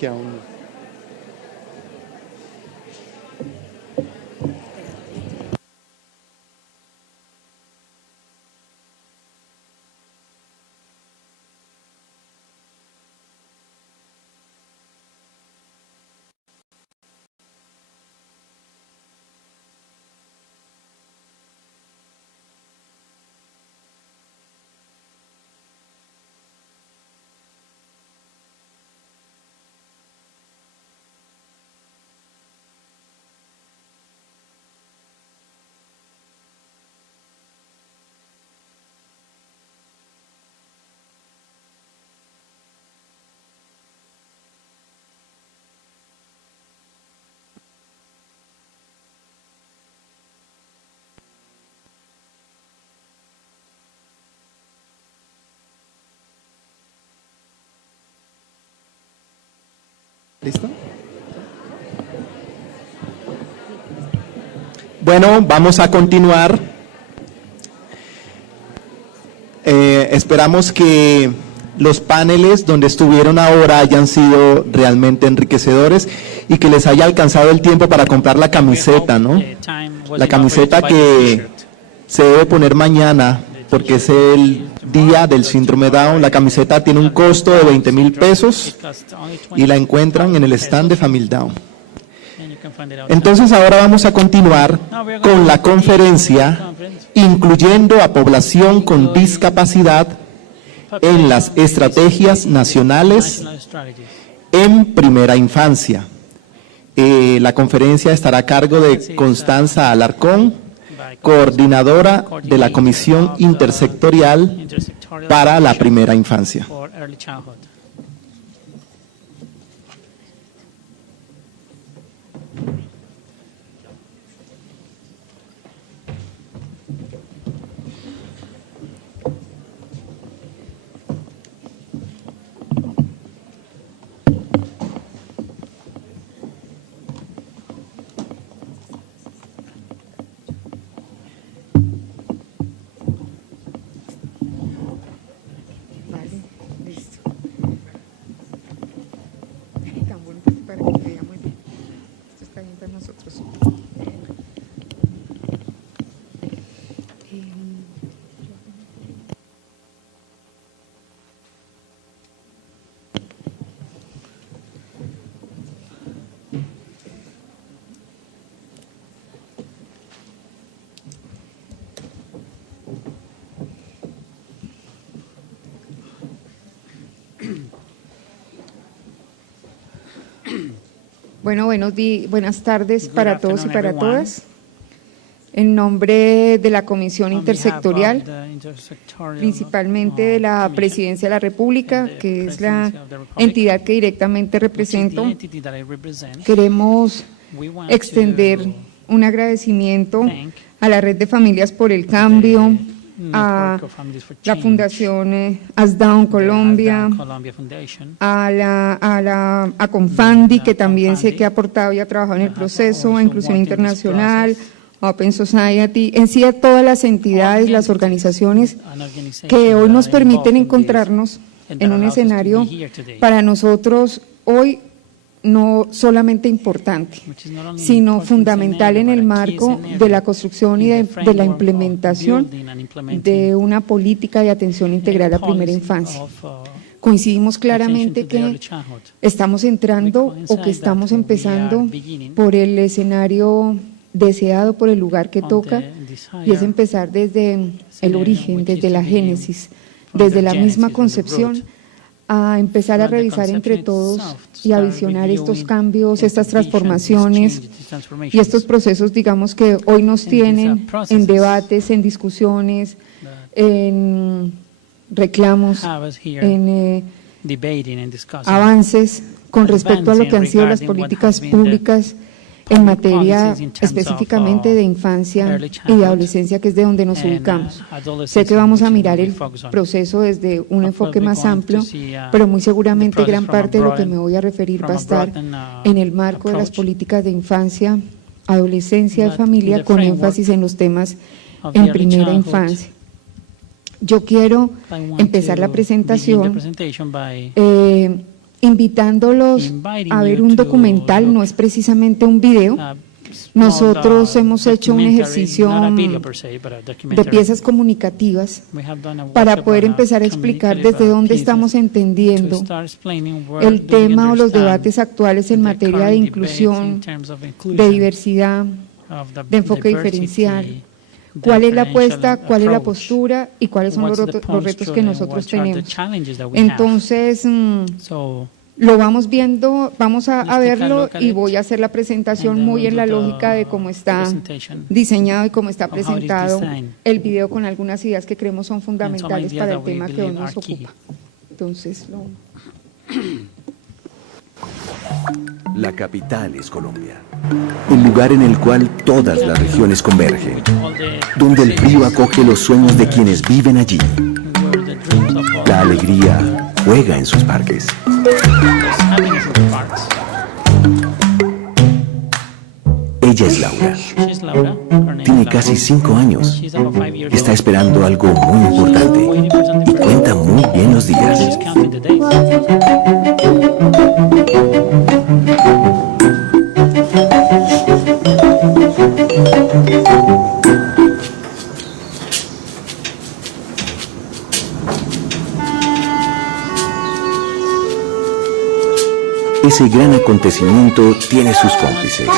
que aún... ¿Listo? Bueno, vamos a continuar. Esperamos que los paneles donde estuvieron ahora hayan sido realmente enriquecedores y que les haya alcanzado el tiempo para comprar la camiseta, ¿no? La camiseta que se debe poner mañana porque es el día del síndrome Down. La camiseta tiene un costo de 20,000 pesos y la encuentran en el stand de Family Down. Entonces ahora vamos a continuar con la conferencia incluyendo a población con discapacidad en las estrategias nacionales en primera infancia. La conferencia estará a cargo de Constanza Alarcón, coordinadora de la Comisión Intersectorial para la Primera Infancia. Bueno, buenas tardes para todos y para todas. En nombre de la Comisión Intersectorial, principalmente de la Presidencia de la República, que es la entidad que directamente represento, queremos extender un agradecimiento a la Red de Familias por el Cambio, a la Fundación As Down Colombia, a Confandi, que también sé que ha aportado y ha trabajado en el proceso, a Inclusión Internacional, a Open Society, en sí a todas las entidades, las organizaciones que hoy nos permiten encontrarnos en un escenario para nosotros hoy no solamente importante, sino fundamental en el marco de la construcción y de la implementación de una política de atención integral a primera infancia. Coincidimos claramente que estamos entrando o que estamos empezando por el escenario deseado, por el lugar que toca, y es empezar desde el origen, desde la génesis, desde la misma concepción, a empezar a revisar entre todos y a visionar estos cambios, estas transformaciones y estos procesos, digamos, que hoy nos tienen en debates, en discusiones, en reclamos, en avances con respecto a lo que han sido las políticas públicas en materia específicamente de infancia y de adolescencia, que es de donde nos ubicamos. Sé que vamos a mirar el proceso desde un enfoque más amplio, pero muy seguramente gran parte de lo que me voy a referir va a estar en el marco de las políticas de infancia, adolescencia y familia, con énfasis en los temas en primera infancia. Yo quiero empezar la presentación invitándolos a ver un documental, no es precisamente un video. Nosotros hemos hecho un ejercicio de piezas comunicativas para poder empezar a explicar desde dónde estamos entendiendo el tema o los debates actuales en materia de inclusión, de diversidad, de enfoque diferencial. ¿Cuál es la apuesta, cuál es la postura y cuáles son los retos que nosotros tenemos? Entonces, lo vamos viendo, vamos a verlo y voy a hacer la presentación muy en la lógica de cómo está diseñado y cómo está presentado el video con algunas ideas que creemos son fundamentales para el tema que hoy nos ocupa. Entonces, La capital es Colombia, el lugar en el cual todas las regiones convergen, donde el río acoge los sueños de quienes viven allí. La alegría juega en sus parques. Ella es Laura. Tiene casi 5 años. Está esperando algo muy importante y cuenta muy bien los días. Ese gran acontecimiento tiene sus cómplices.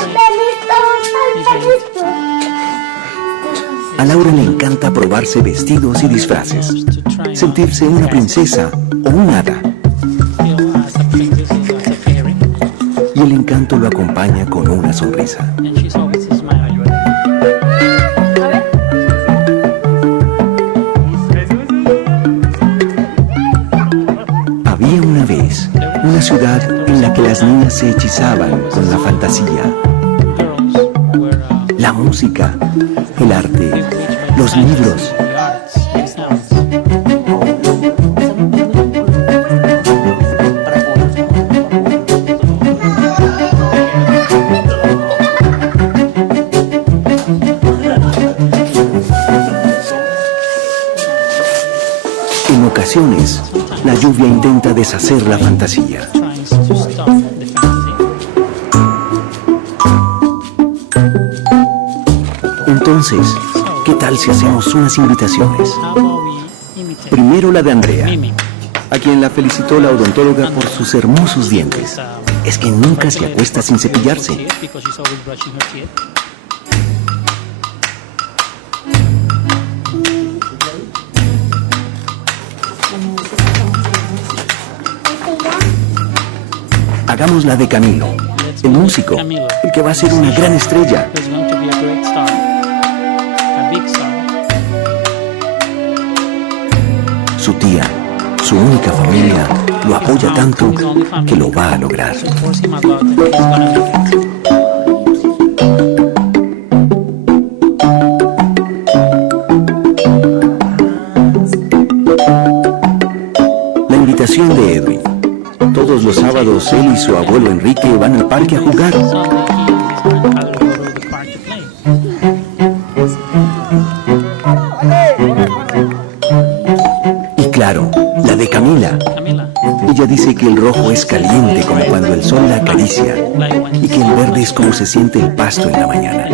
A Laura le encanta probarse vestidos y disfraces, sentirse una princesa o un hada. Y el encanto lo acompaña con una sonrisa. Había una vez una ciudad en la que las niñas se hechizaban con la fantasía, la música, el arte, los libros. En ocasiones, la lluvia intenta deshacer la fantasía. Entonces, ¿qué tal si hacemos unas invitaciones? Primero la de Andrea, a quien la felicitó la odontóloga por sus hermosos dientes. Es que nunca se acuesta sin cepillarse. Hagamos la de Camilo, el músico, el que va a ser una gran estrella. Su tía, su única familia, lo apoya tanto que lo va a lograr. La invitación de Edwin. Todos los sábados él y su abuelo Enrique van al parque a jugar. Y claro, la de Camila. Ella dice que el rojo es caliente como cuando el sol la acaricia y que el verde es como se siente el pasto en la mañana.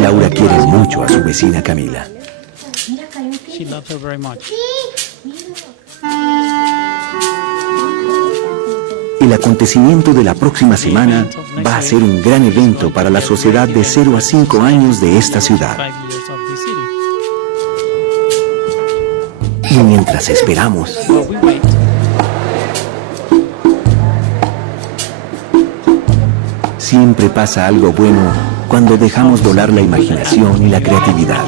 Laura quiere mucho a su vecina Camila. El acontecimiento de la próxima semana va a ser un gran evento para la sociedad de 0 a 5 años de esta ciudad. Y mientras esperamos, siempre pasa algo bueno cuando dejamos volar la imaginación y la creatividad.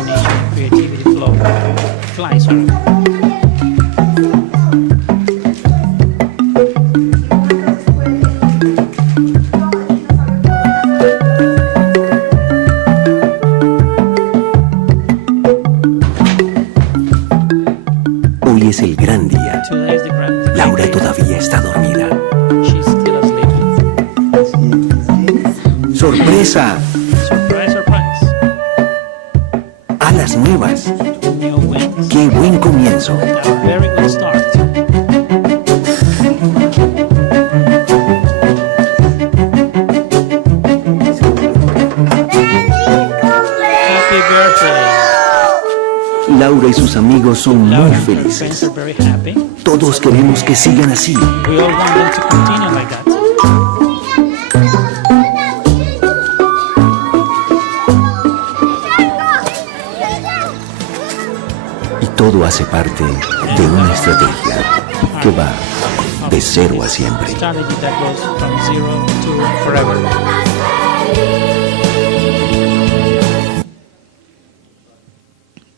Hoy es el gran día. Laura todavía está dormida. ¡Sorpresa! ¡Alas nuevas! ¡Qué buen comienzo! Laura y sus amigos son muy felices. Todos queremos que sigan así. Y todo hace parte de una estrategia que va de cero a siempre.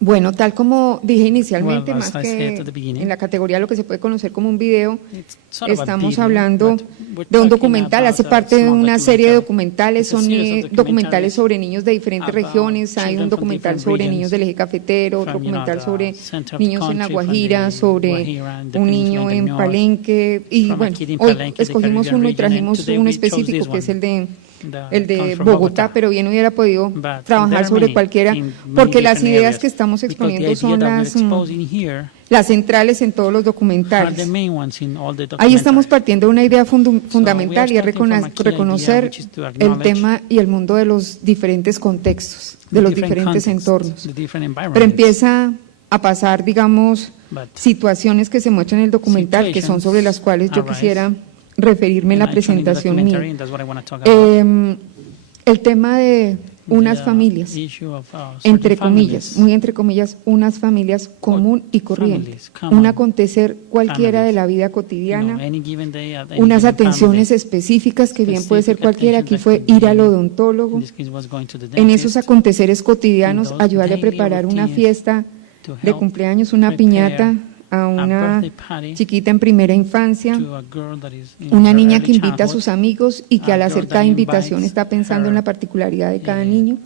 Bueno, tal como dije inicialmente, Well, más as I que said at the beginning, en la categoría de lo que se puede conocer como un video, It's sort of a estamos video, hablando but we're de un talking documental, about hace a parte de small una serie de documentary. documentales, It's a son series of documentales sobre niños de diferentes about regiones, hay un children from documental different sobre regions, niños del eje cafetero, otro from, documental the sobre center of the niños en La country, from Guajira, the sobre Guajira and the un peninsula niño in the en north, Palenque, y from a bueno, kid in hoy Palenque, the escogimos Caribbean uno y region, and trajimos today un we chose específico this que es one. el de Comes from Bogotá, pero bien hubiera podido But trabajar there are sobre many cualquiera, in many porque las different ideas areas, que estamos because the exponiendo idea son that we're las exposing here las centrales en todos los are the documentales. main ones in all the Ahí estamos documentaries. partiendo de una idea fundamental y es starting from a key idea, reconocer which is to el acknowledge tema y el mundo de los diferentes contextos, de los different diferentes contexts, entornos. the different Pero environments. empieza a pasar, digamos, But situaciones que se muestran en el documental que son sobre las cuales yo arise quisiera referirme en la and I shown in the presentación documentary, mía. and that's what I want to talk about. El tema de unas The familias, issue of, entre certain comillas, families. muy entre comillas, unas familias común y corriente, families, common un acontecer cualquiera de families. la vida You cotidiana, know, any given day, at any unas given atenciones family. específicas que bien puede ser Specific cualquiera, aquí attention fue that could ir al be, odontólogo, in this case was going to the en esos dentist, aconteceres cotidianos, in those ayudarle a daily preparar una routines fiesta to de help cumpleaños, una prepare piñata a a una birthday party chiquita en primera infancia, to a girl that is in una her niña early que invita a childhood, sus amigos y que a al girl hacer that cada invitación invites está pensando en la particularidad de cada her niño,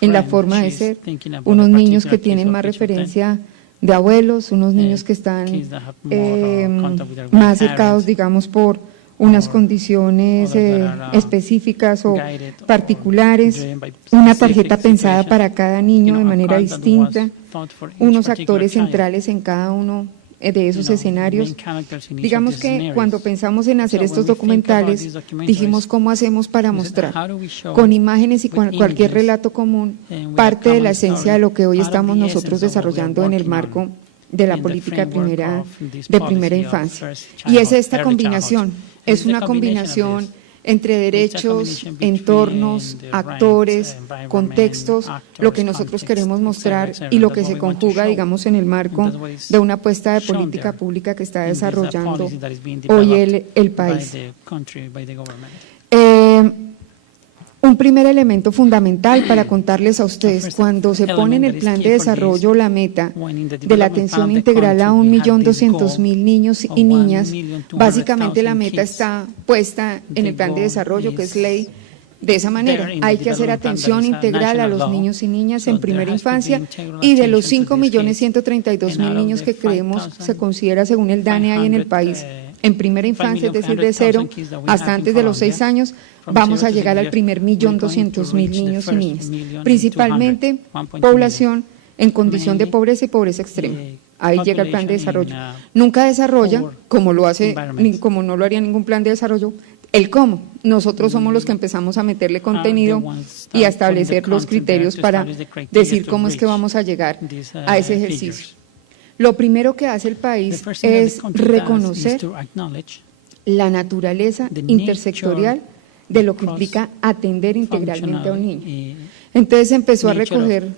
en la friend. forma de She's ser, thinking about unos the niños que particular tienen case of más each of them. referencia de abuelos, unos niños que están kids that have more, contact with their más grandparents, cercados, digamos, por unas or condiciones others that are, específicas o guided or particulares, driven by una specific tarjeta pensada situations. para cada niño You de know, a manera card that was distinta, thought for each unos particular actores child. centrales en cada uno de esos You know, escenarios. main characters in each of Digamos these que scenarios. cuando pensamos en hacer So estos when we think about documentales, these documentaries, dijimos cómo hacemos para we said, mostrar how do we show con imágenes y with con cualquier images, relato común and with a parte de la common esencia story, de lo que hoy part of estamos the nosotros essence of what we are desarrollando en el working marco on de la in the política framework of this de policy primera of infancia. first Y es childhood, esta early combinación, childhood. es It's the una combination of combinación this. entre It's the derechos, combination between entornos, the actores, rights, environment, contextos, lo actors, que nosotros context, queremos mostrar etc., y lo that's que what se we want to conjuga, show. digamos, en el marco And that's what is de una apuesta de shown política there pública que está in this desarrollando policy that is being hoy developed el by país. the country, by the government. Un primer elemento fundamental para contarles a ustedes, cuando se pone en el plan de desarrollo la meta de la atención integral a 1.200.000 niños y niñas, básicamente la meta está puesta en el plan de desarrollo, que es ley, de esa manera. Hay que hacer atención integral a los niños y niñas en primera infancia y de los 5.132.000 niños que creemos se considera según el DANE hay en el país en primera infancia, es decir, de 0 hasta antes de los 6 años, vamos a llegar al primer 1.200.000 niños y niñas, principalmente población en condición de pobreza y pobreza extrema. Ahí llega el plan de desarrollo. Nunca desarrolla, como lo hace, como no lo haría ningún plan de desarrollo, el cómo. Nosotros somos los que empezamos a meterle contenido y a establecer los criterios para decir cómo es que vamos a llegar a ese ejercicio. Lo primero que hace el país es reconocer la naturaleza intersectorial de lo que implica atender integralmente a un niño. Entonces empezó a recoger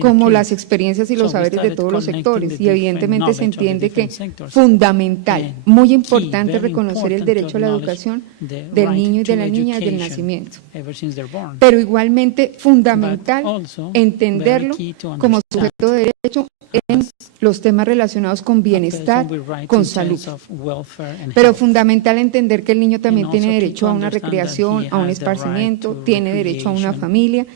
como las experiencias y los saberes de todos los sectores y evidentemente se entiende que fundamental, muy importante reconocer el derecho a la educación del niño y de la niña desde el nacimiento. Pero igualmente fundamental entenderlo como sujeto de derecho en los temas relacionados con bienestar, con salud. Pero fundamental entender que el niño también tiene derecho a una recreación, a un esparcimiento, tiene derecho a una familia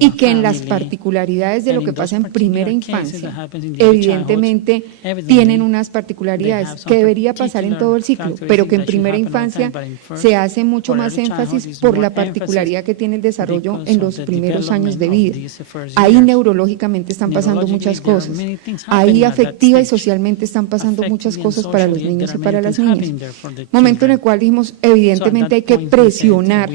y que en las particularidades de lo que pasa en primera infancia, evidentemente tienen unas particularidades que debería pasar en todo el ciclo, pero que en primera infancia se hace mucho más énfasis por la particularidad que tiene el desarrollo en los primeros años de vida. Ahí neurológicamente están pasando muchas cosas, ahí afectiva y socialmente están pasando muchas cosas para los niños y para las niñas. Momento en el cual dijimos, evidentemente hay que presionar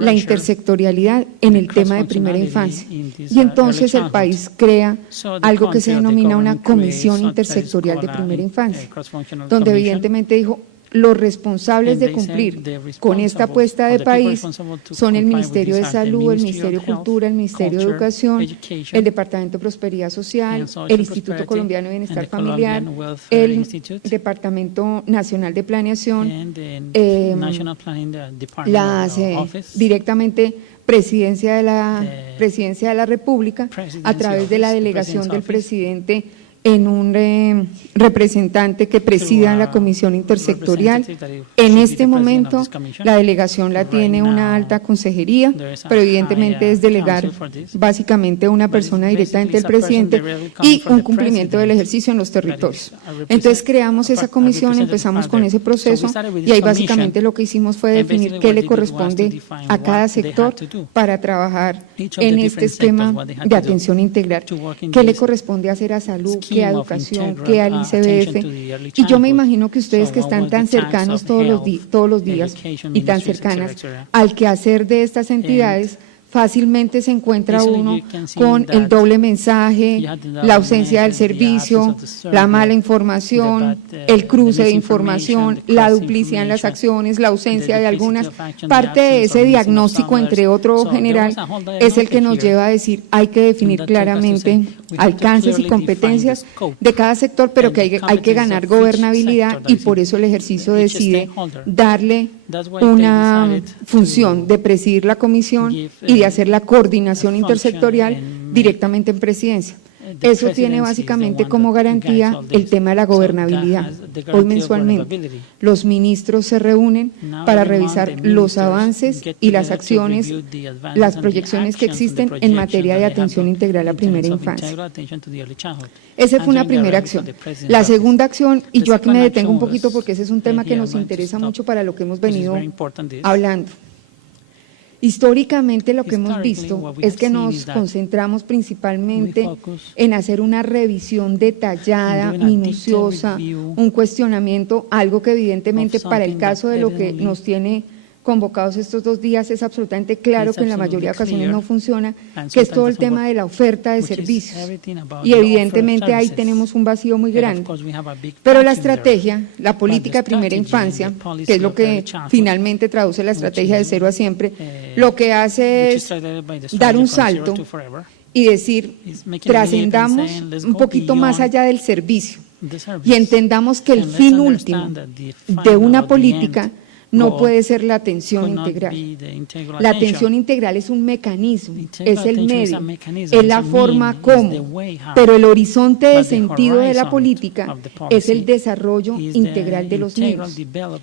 la intersectorialidad en el tema de primera infancia. Y entonces el país crea algo que se denomina una comisión intersectorial de primera infancia, donde evidentemente dijo, los responsables de cumplir con esta apuesta de país son el Ministerio de Salud, el Ministerio de Cultura, el Ministerio de Educación, el Departamento de Prosperidad Social, el Instituto Colombiano de Bienestar Familiar, el Departamento Nacional de Planeación, directamente Presidencia de la República, a través de la delegación del presidente en un representante que presida la comisión intersectorial. En este momento la delegación la tiene una alta consejería, pero evidentemente es delegar básicamente a una persona directamente del presidente y un cumplimiento del ejercicio en los territorios. Entonces creamos esa comisión, empezamos con ese proceso y ahí básicamente lo que hicimos fue definir qué le corresponde a cada sector para trabajar en este esquema de atención integral, qué le corresponde hacer a salud, qué a educación, qué al ICBF. Y yo me imagino que ustedes que están tan cercanos todos los días y tan cercanas al quehacer de estas entidades, fácilmente se encuentra uno con el doble mensaje, la ausencia del servicio, la mala información, el cruce de información, la duplicidad en las acciones, la ausencia de algunas. Parte de ese diagnóstico, entre otro general, es el que nos lleva a decir hay que definir claramente alcances y competencias de cada sector, pero que hay que ganar gobernabilidad y por eso el ejercicio decide darle una función de presidir la comisión y de hacer la coordinación intersectorial directamente en presidencia. Eso tiene básicamente como garantía el tema de la gobernabilidad. Hoy mensualmente los ministros se reúnen para revisar los avances y las acciones, las proyecciones que existen en materia de atención integral a primera infancia. Esa fue una primera acción. La segunda acción, y yo aquí me detengo un poquito porque ese es un tema que nos interesa mucho para lo que hemos venido hablando. Históricamente lo que hemos visto es que nos concentramos principalmente en hacer una revisión detallada, minuciosa, un cuestionamiento, algo que evidentemente para el caso de lo que nos tiene convocados estos 2 días es absolutamente claro que en la mayoría de ocasiones no funciona, que es todo el tema de la oferta de servicios. Y evidentemente ahí tenemos un vacío muy grande. Pero la estrategia, la política de primera infancia, que es lo que finalmente traduce la estrategia de 0 a siempre, lo que hace es dar un salto y decir, trascendamos un poquito más allá del servicio y entendamos que el fin último de una política no puede ser la atención integral. La atención integral es un mecanismo, es el medio, es la forma como, pero el horizonte de sentido de la política es el desarrollo integral de los niños.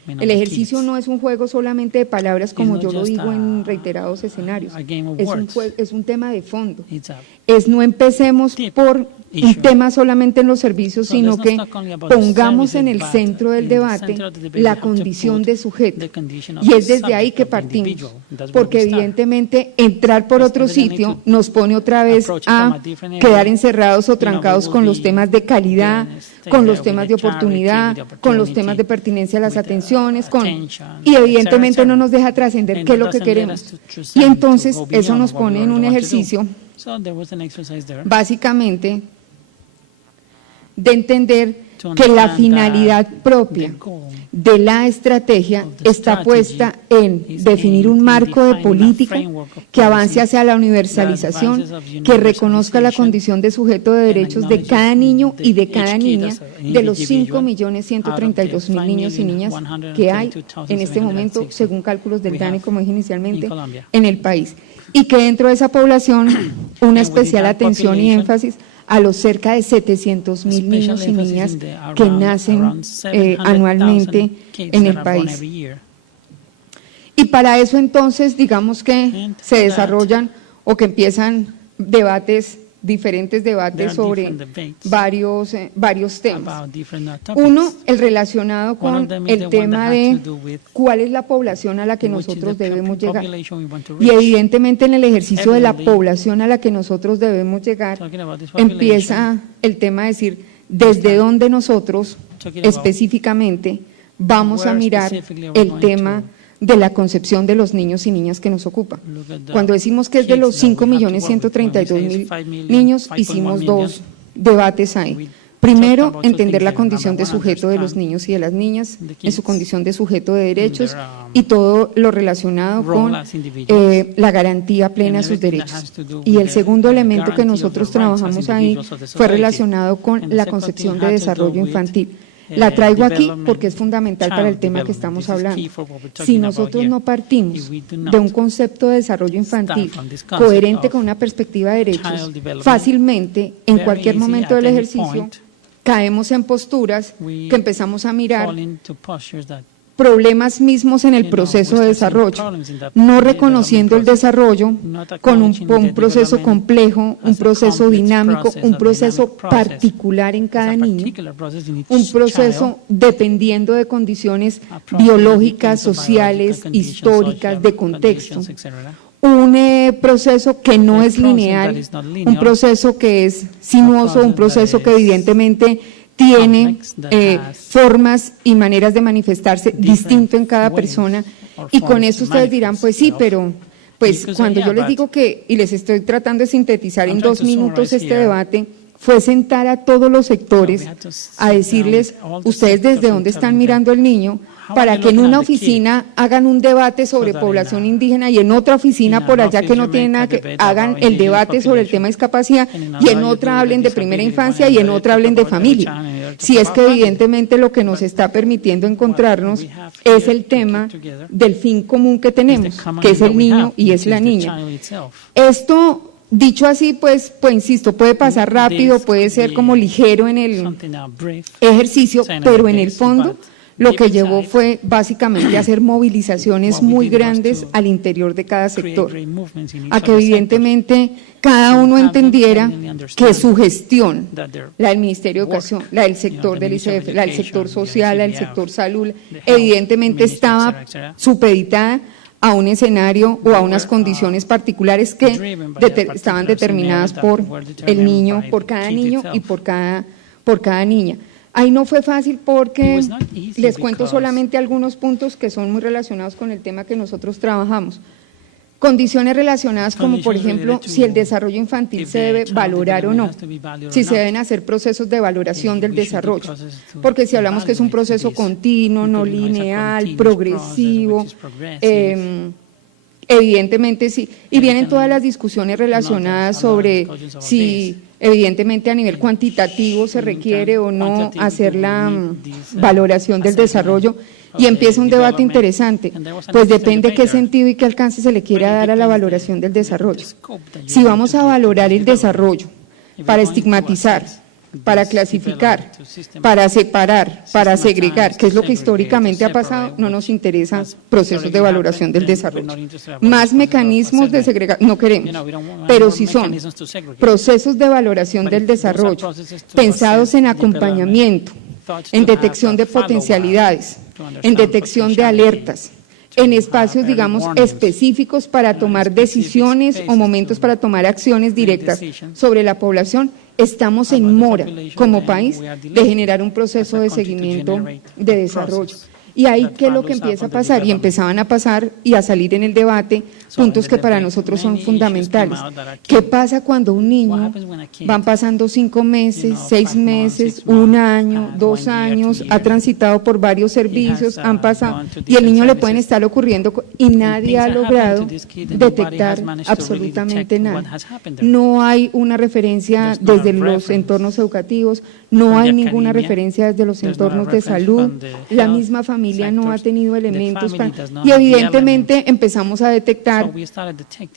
El ejercicio no es un juego solamente de palabras como yo lo digo en reiterados escenarios, es un tema de fondo. No empecemos por un tema solamente en los servicios, sino que pongamos en el centro del debate la condición de sujeto. Y es desde ahí que partimos, porque evidentemente entrar por otro sitio nos pone otra vez a quedar encerrados o trancados con los temas de calidad, con los temas de oportunidad, con los temas de pertinencia a las atenciones, y evidentemente no nos deja trascender qué es lo que queremos. Y entonces eso nos pone en un ejercicio básicamente de entender que la finalidad propia de la estrategia está puesta en definir un marco de política que avance hacia la universalización, que reconozca la condición de sujeto de derechos de cada niño y de cada niña, de los 5.132.000 niños y niñas que hay en este momento, según cálculos del DANE, como dije inicialmente, en el país. Y que dentro de esa población una especial atención y énfasis a los cerca de 700.000 niños y niñas que nacen anualmente en el país. Y para eso entonces, digamos que se desarrollan o que empiezan diferentes debates sobre varios temas. Uno, el relacionado con el tema de cuál es la población a la que nosotros debemos llegar. Y evidentemente en el ejercicio de la población a la que nosotros debemos llegar, empieza el tema de decir desde dónde nosotros específicamente vamos a mirar el tema de la concepción de los niños y niñas que nos ocupa. Cuando decimos que es de los 5.132.000 niños, hicimos dos debates ahí. Primero, entender la condición de sujeto de los niños y de las niñas, en su condición de sujeto de derechos y todo lo relacionado con la garantía plena de sus derechos. Y el segundo elemento que nosotros trabajamos ahí fue relacionado con la concepción de desarrollo infantil. La traigo aquí porque es fundamental para el tema que estamos hablando. Si nosotros no partimos de un concepto de desarrollo infantil coherente con una perspectiva de derechos, fácilmente, en cualquier momento del ejercicio, caemos en posturas que empezamos a mirar problemas mismos en el proceso de desarrollo, no reconociendo el desarrollo con un proceso complejo, un proceso dinámico, un proceso particular en cada niño, un proceso dependiendo de condiciones biológicas, sociales, históricas, de contexto. Un proceso que no es lineal, un proceso que es sinuoso, un proceso que evidentemente tiene formas y maneras de manifestarse distinto en cada persona, y con esto ustedes dirán, pues sí, pero pues cuando yo les digo que, y les estoy tratando de sintetizar en 2 minutos este debate, fue sentar a todos los sectores a decirles, ustedes desde dónde están mirando al niño, para que en una oficina hagan un debate sobre población indígena y en otra oficina por allá que no tienen nada que hagan el debate sobre el tema de discapacidad y en otra hablen de primera infancia y en otra hablen de familia. Si es que evidentemente lo que nos está permitiendo encontrarnos es el tema del fin común que tenemos, que es el niño y es la niña. Esto, dicho así, pues insisto, puede pasar rápido, puede ser como ligero en el ejercicio, pero en el fondo lo que llevó fue básicamente a hacer movilizaciones muy grandes al interior de cada sector, a que evidentemente cada uno entendiera que su gestión, la del Ministerio de Educación, la del sector del ICF, la del sector social, la del sector salud, evidentemente estaba supeditada a un escenario o a unas condiciones particulares que estaban determinadas por el niño, por cada niño y por cada niña. Ahí no fue fácil porque les cuento solamente algunos puntos que son muy relacionados con el tema que nosotros trabajamos. Condiciones relacionadas como, por ejemplo, si el desarrollo infantil se debe valorar o no, si se deben hacer procesos de valoración del desarrollo, porque si hablamos que es un proceso continuo, no lineal, progresivo, evidentemente sí, y vienen todas las discusiones relacionadas sobre si evidentemente a nivel cuantitativo se requiere o no hacer la valoración del desarrollo, y empieza un debate interesante, pues depende qué sentido y qué alcance se le quiera dar a la valoración del desarrollo. Si vamos a valorar el desarrollo para estigmatizar, para clasificar, para separar, para segregar, que es lo que históricamente ha pasado, no nos interesan procesos de valoración del desarrollo. Más mecanismos de segregación no queremos, pero si son procesos de valoración del desarrollo pensados en acompañamiento, en detección de potencialidades, en detección de alertas, en espacios, digamos, específicos para tomar decisiones o momentos para tomar acciones directas sobre la población, estamos en mora, como país, de generar un proceso de seguimiento de desarrollo. Y ahí, ¿qué es lo que empieza a pasar? Y empezaban a pasar y a salir en el debate puntos que para nosotros son fundamentales. ¿Qué pasa cuando un niño, van pasando 5 meses, 6 meses, 1 año, 2 años, ha transitado por varios servicios, han pasado, y el niño le pueden estar ocurriendo y nadie ha logrado detectar absolutamente nada? No hay una referencia desde los entornos educativos, no hay ninguna referencia desde los entornos de salud, la misma familia no ha tenido elementos para, y evidentemente empezamos a detectar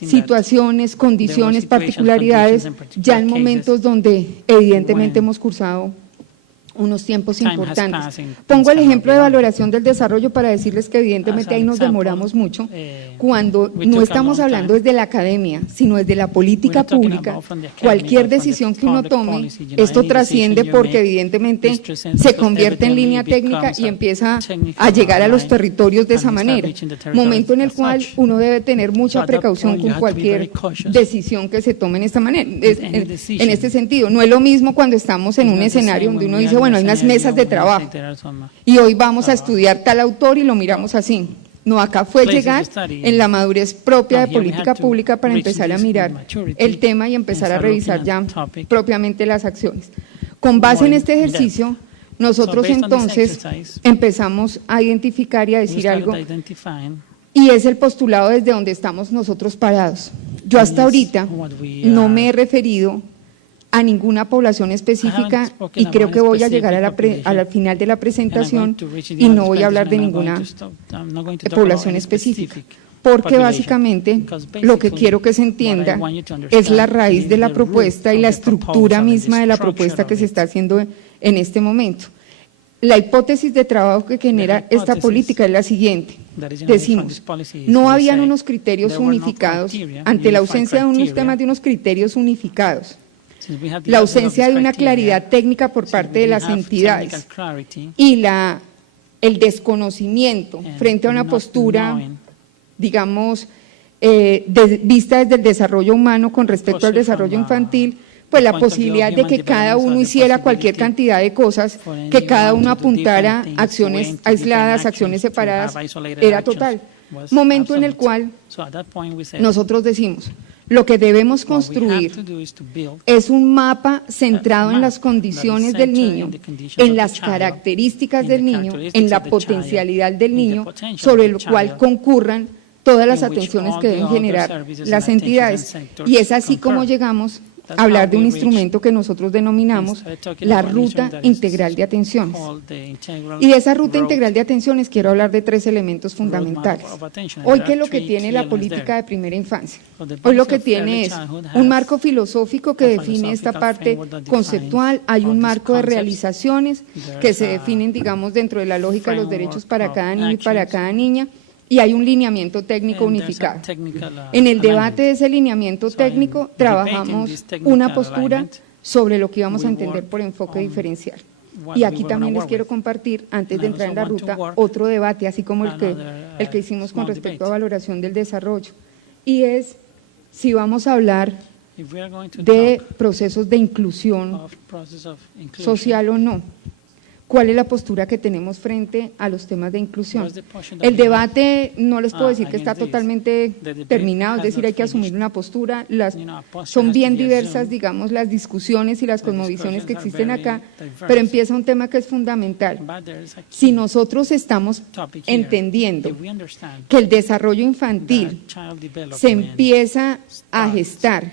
situaciones, condiciones, particularidades, ya en momentos donde evidentemente hemos cursado unos tiempos importantes. Pongo el ejemplo de valoración del desarrollo para decirles que evidentemente ahí nos demoramos mucho, cuando no estamos hablando desde la academia, sino desde la política pública. Cualquier decisión que uno tome, esto trasciende porque evidentemente se convierte en línea técnica y empieza a llegar a los territorios de esa manera, momento en el cual uno debe tener mucha precaución con cualquier decisión que se tome en esta manera, en este sentido. No es lo mismo cuando estamos en un escenario donde uno dice, bueno, hay unas mesas de trabajo y hoy vamos a estudiar tal autor y lo miramos así. No, acá fue places llegar to study. en la madurez propia No, de here we política had to pública para reach empezar a this mirar maturity el tema y empezar a and start revisar looking ya at the topic. propiamente las acciones. Con base en More este in depth. ejercicio, nosotros So based on this entonces exercise, empezamos a identificar y a we decir started algo, identifying y es el postulado desde donde estamos nosotros parados. Yo hasta Yes, ahorita what we no are- me he referido a ninguna población específica spoken y creo about que voy a specific llegar population. al final de la and I'm presentación going to reach the y other no voy a hablar de presentation, and I'm ninguna going to stop- I'm not going to talk población about any específica. specific Porque population. básicamente Because lo que basically, quiero que se what I entienda want you to es la understand raíz is de la the root propuesta y of la the estructura proposal and the misma de la structure propuesta que of se it. está haciendo en este momento. La hipótesis de trabajo que genera esta hypothesis política es la siguiente. that is generated from Decimos, this policy is no we habían say unos criterios there were no unificados criteria, ante la unified ausencia de unos criteria. temas de unos criterios unificados. Since we have the La absence of ausencia this de una criteria, claridad técnica por since parte we de didn't las have entidades technical clarity, y el desconocimiento and frente a una not postura, knowing digamos, vista desde el desarrollo humano con respecto al Posible desarrollo from, infantil, pues la point of view of posibilidad de human que cada development, uno the hiciera cualquier possibility cantidad de cosas, for que cada anyone uno to do apuntara different things, to acciones aim to aisladas, different acciones actions, to separadas, have isolated era actions, total. was Momento en el absolute. cual So at that point we said, nosotros decimos, lo que debemos what we have construir to do is to build es un mapa centrado en map las that condiciones is del centered niño, in the conditions en of the las child, características in del the niño, characteristics en la of the child, potencialidad del in the niño, potential sobre of lo the cual child, concurran todas las in which atenciones all que the deben other generar services las and attentions entidades. and sectors Y es así concur. como llegamos That's a hablar how de un we instrumento que nosotros denominamos started talking la about an ruta instrument that is integral de atenciones. called the integral Y de esa ruta road integral de atenciones quiero hablar de 3 elementos roadmap fundamentales. of attention. Hoy, There ¿qué es are lo que three tiene key la elements política there. de primera infancia? So the Hoy lo policy que of tiene early es childhood un has marco filosófico que a define esta philosophical parte framework that defines conceptual, hay all un these marco de concepts. realizaciones que There's se a definen, digamos, dentro de la lógica de los derechos framework para of cada niño y para actions. cada niña, y hay un lineamiento técnico And there's a unificado. technical, En el alignment. debate de ese lineamiento So in técnico debating trabajamos this technical una postura alignment, sobre lo que íbamos a we entender work por enfoque on diferencial. what Y we aquí were también gonna les work quiero with. compartir, antes And de I entrar en also la want to ruta, work otro debate, así como el que another, hicimos con small respecto a debate. valoración del desarrollo. Y es si vamos a hablar If we are going to de talk procesos de inclusión of process of inclusion, social o no. ¿Cuál es la postura que tenemos frente a los temas de inclusión? what's the portion that El we have? debate no les puedo decir que está against this. totalmente The debate terminado, es has decir, not hay que asumir finished. una postura. A posture Son has to bien be diversas, assumed. digamos, las discusiones y las The cosmovisiones que discussions existen are acá, very diverse. pero empieza un tema que es fundamental. But there is a key Si nosotros estamos topic here. entendiendo If we understand que el desarrollo infantil that child development se empieza a starts gestar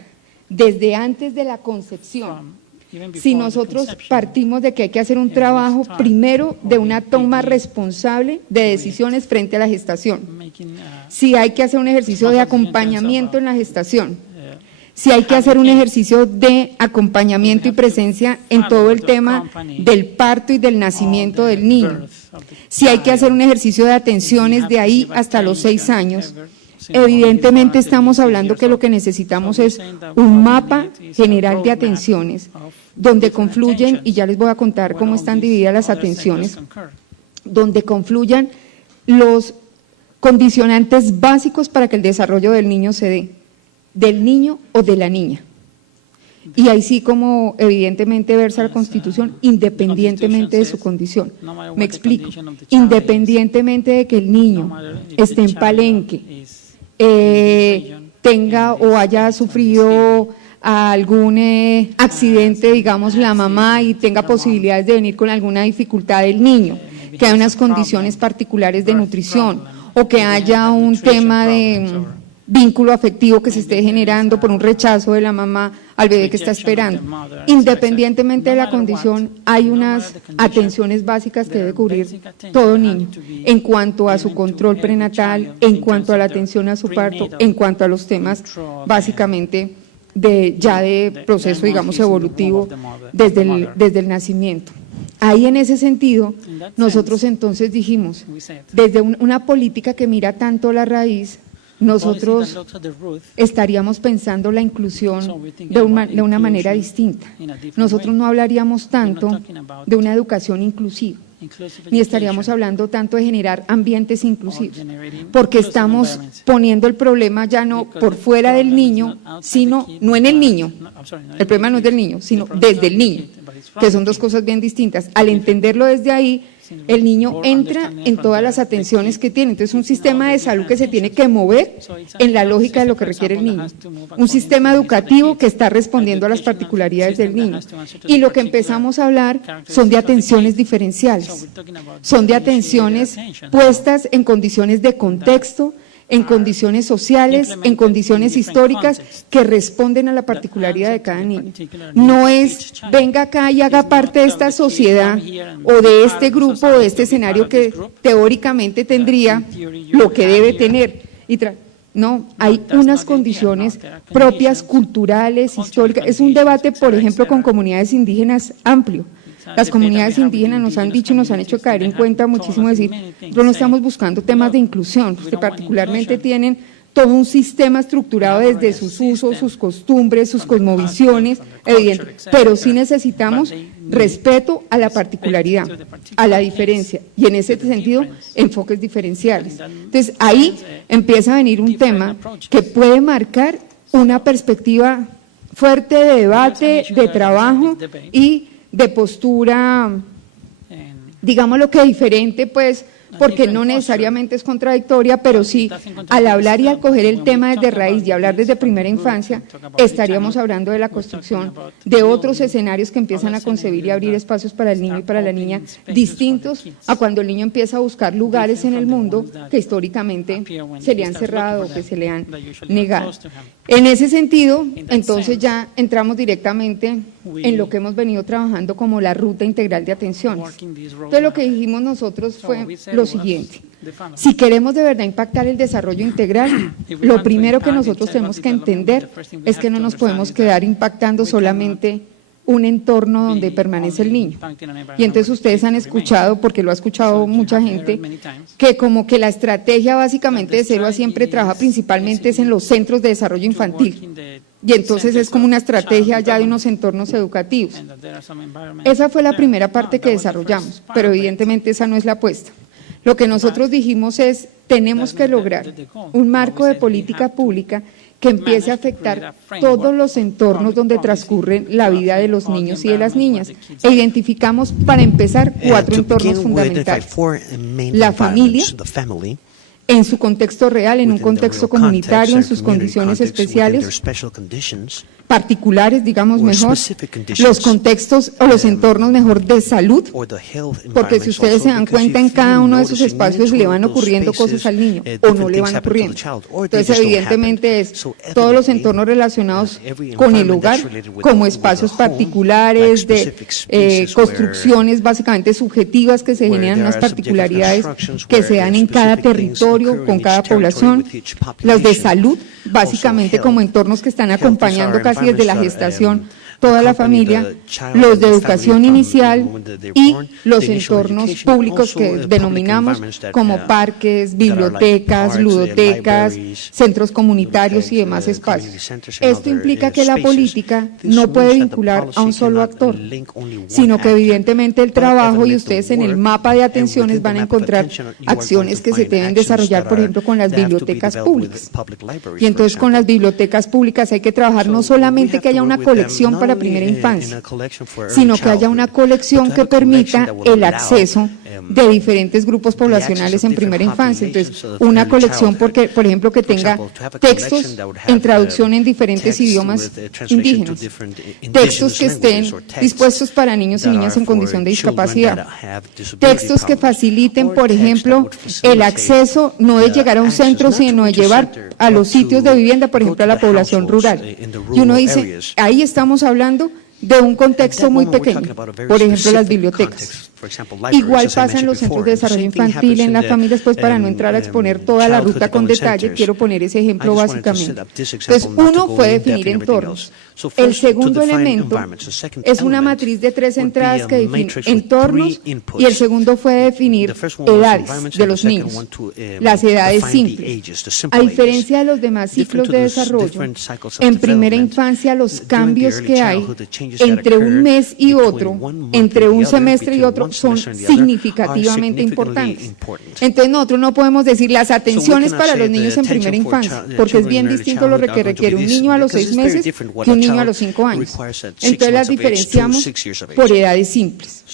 desde antes de la concepción, from even before si the nosotros conception, partimos de que hay que hacer un trabajo primero de una toma responsable de decisiones frente a la gestación, making, si hay que hacer un ejercicio de acompañamiento en la gestación, uh, si hay que hacer un ejercicio de acompañamiento y presencia en todo el tema del parto y del nacimiento all the del niño, birth of the si hay que hacer un child, ejercicio de atenciones have de to ahí give hasta los 6 attention años, ever since evidentemente until estamos 6 hablando years que lo old. que necesitamos So we're es saying that un what we mapa need is a general de roadmap atenciones of donde different confluyen, y attentions, ya les voy a contar where cómo all están these divididas las other atenciones, sectors concur. donde confluyan los condicionantes básicos para que el desarrollo del niño se dé, del niño o de la niña. Y ahí sí, como evidentemente versa la Constitución, independientemente de su condición. No matter what Me the explico, condition of the child independientemente de que el No niño matter if esté the en child Palenque, is in this region, tenga in this o haya region, sufrido algún accidente, digamos, la mamá y tenga posibilidades de venir con alguna dificultad del niño, que haya unas condiciones particulares de nutrición o que haya un tema de vínculo afectivo que se esté generando por un rechazo de la mamá al bebé que está esperando. Independientemente de la condición, hay unas atenciones básicas que debe cubrir todo niño, en cuanto a su control prenatal, en cuanto a la atención a su parto, en cuanto a los temas básicamente de proceso, digamos, evolutivo desde el nacimiento. Ahí en ese sentido, nosotros entonces dijimos, desde una política que mira tanto la raíz, nosotros estaríamos pensando la inclusión de una manera distinta. Nosotros no hablaríamos tanto de una educación inclusiva, ni estaríamos hablando tanto de generar ambientes inclusivos, porque estamos poniendo el problema ya no por fuera del niño, sino no en el niño. El problema no es del niño, sino desde el niño, que son dos cosas bien distintas. Al entenderlo desde ahí, el niño entra en todas las atenciones que tiene. Entonces, un sistema de salud que se tiene que mover en la lógica de lo que requiere el niño. Un sistema educativo que está respondiendo a las particularidades del niño. Y lo que empezamos a hablar son de atenciones diferenciales. Son de atenciones puestas en condiciones de contexto, en condiciones sociales, en condiciones históricas que responden a la particularidad de cada niño. No es venga acá y haga parte de esta sociedad o de este grupo o de este escenario que teóricamente tendría lo que debe tener. No, hay unas condiciones propias, culturales, históricas. Es un debate, por ejemplo, con comunidades indígenas amplio. Las comunidades indígenas nos han dicho y nos han hecho caer en cuenta muchísimo decir, pero no estamos buscando temas de inclusión, que particularmente tienen todo un sistema estructurado desde sus usos, sus costumbres, sus cosmovisiones, evidente, pero sí necesitamos respeto a la particularidad, a la diferencia, y en ese sentido, enfoques diferenciales. Entonces, ahí empieza a venir un tema que puede marcar una perspectiva fuerte de debate, de trabajo y de postura, digámoslo que diferente, pues, porque no necesariamente es contradictoria, pero sí, al hablar y al coger el tema desde raíz y hablar desde primera infancia, estaríamos hablando de la construcción de otros escenarios que empiezan a concebir y abrir espacios para el niño y para la niña distintos a cuando el niño empieza a buscar lugares en el mundo que históricamente se le han cerrado o que se le han negado. En ese sentido, entonces ya entramos directamente en lo que hemos venido trabajando como la ruta integral de atenciones. Entonces lo que dijimos nosotros fue lo siguiente: si queremos de verdad impactar el desarrollo integral, lo primero que nosotros tenemos que entender es que no nos podemos quedar impactando solamente un entorno donde permanece el niño. Y entonces ustedes han escuchado, porque lo ha escuchado mucha gente, que como que la estrategia básicamente de 0 a siempre trabaja principalmente es en los centros de desarrollo infantil. Y entonces es como una estrategia ya de unos entornos educativos. Esa fue la primera parte que desarrollamos, pero evidentemente esa no es la apuesta. Lo que nosotros dijimos es, tenemos que lograr un marco de política pública que empiece a afectar todos los entornos donde transcurre la vida de los niños y de las niñas. E identificamos, para empezar, 4 entornos fundamentales. La familia, en su contexto real, en un contexto comunitario, en sus condiciones especiales, particulares, digamos mejor, los contextos o los entornos mejor de salud, porque si ustedes se dan cuenta en cada uno de esos espacios le van ocurriendo cosas al niño o no le van ocurriendo. Entonces evidentemente es todos los entornos relacionados con el hogar como espacios particulares de construcciones básicamente subjetivas que se generan unas particularidades que se dan en cada territorio, con cada población, los de salud, básicamente como entornos que están acompañando casi desde la gestación toda la familia, los de educación inicial y los entornos públicos que denominamos como parques, bibliotecas, ludotecas, centros comunitarios y demás espacios. Esto implica que la política no puede vincular a un solo actor, sino que evidentemente el trabajo, y ustedes en el mapa de atenciones van a encontrar acciones que se deben desarrollar, por ejemplo, con las bibliotecas públicas. Y entonces con las bibliotecas públicas hay que trabajar no solamente que haya una colección para primera infancia, sino que haya una colección que permita el acceso de diferentes grupos poblacionales en primera infancia. Entonces, una colección, porque, por ejemplo, que tenga textos en traducción en diferentes idiomas indígenas, textos que estén dispuestos para niños y niñas en condición de discapacidad, textos que faciliten, por ejemplo, el acceso no de llegar a un centro, sino de llevar a los sitios de vivienda, por ejemplo, a la población rural. Y uno dice, ahí estamos hablando de un contexto muy pequeño, por ejemplo, las bibliotecas. Igual pasa en los centros de desarrollo infantil, en las familias, pues para no entrar a exponer toda la ruta con detalle, quiero poner ese ejemplo básicamente. Entonces, uno fue definir entornos. El segundo elemento es una matriz de 3 entradas que define entornos, y el segundo fue definir edades de los niños, las edades simples. A diferencia de los demás ciclos de desarrollo, en primera infancia los cambios que hay entre un mes y otro, entre un semestre y otro, son significativamente importantes. Entonces nosotros no podemos decir las atenciones para los niños en primera infancia, porque es bien distinto lo que requiere un niño a los 6 meses que un niño a los 5 años. Entonces las diferenciamos por edades simples.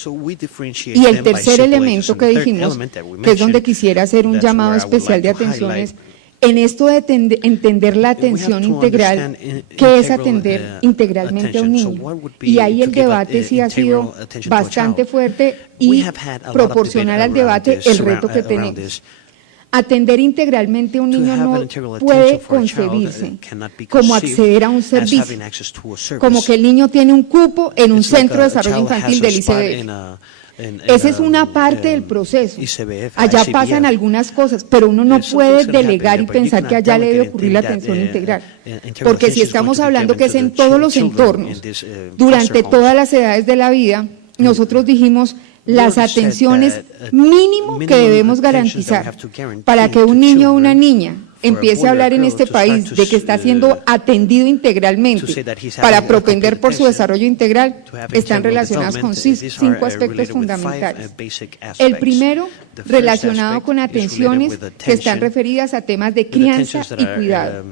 Y el tercer elemento que dijimos, que es donde quisiera hacer un llamado especial de atención, es en esto de entender la atención integral, ¿qué es atender integralmente a un niño? Y ahí el debate sí ha sido bastante fuerte y proporcional al debate el reto que tenemos. Atender integralmente a un niño no puede concebirse como acceder a un servicio, como que el niño tiene un cupo en un centro de desarrollo infantil del ICBF. Esa es una parte del proceso. Allá pasan algunas cosas, pero uno no puede delegar y pensar que allá le debe ocurrir la atención integral. Porque si estamos hablando que es en todos los entornos, durante todas las edades de la vida, nosotros dijimos las atenciones mínimo que debemos garantizar para que un niño o una niña empiece a hablar en este país de que está siendo atendido integralmente para propender por su desarrollo integral, están relacionadas con 5 aspectos fundamentales. El primero, relacionado con atenciones que están referidas a temas de crianza y cuidado.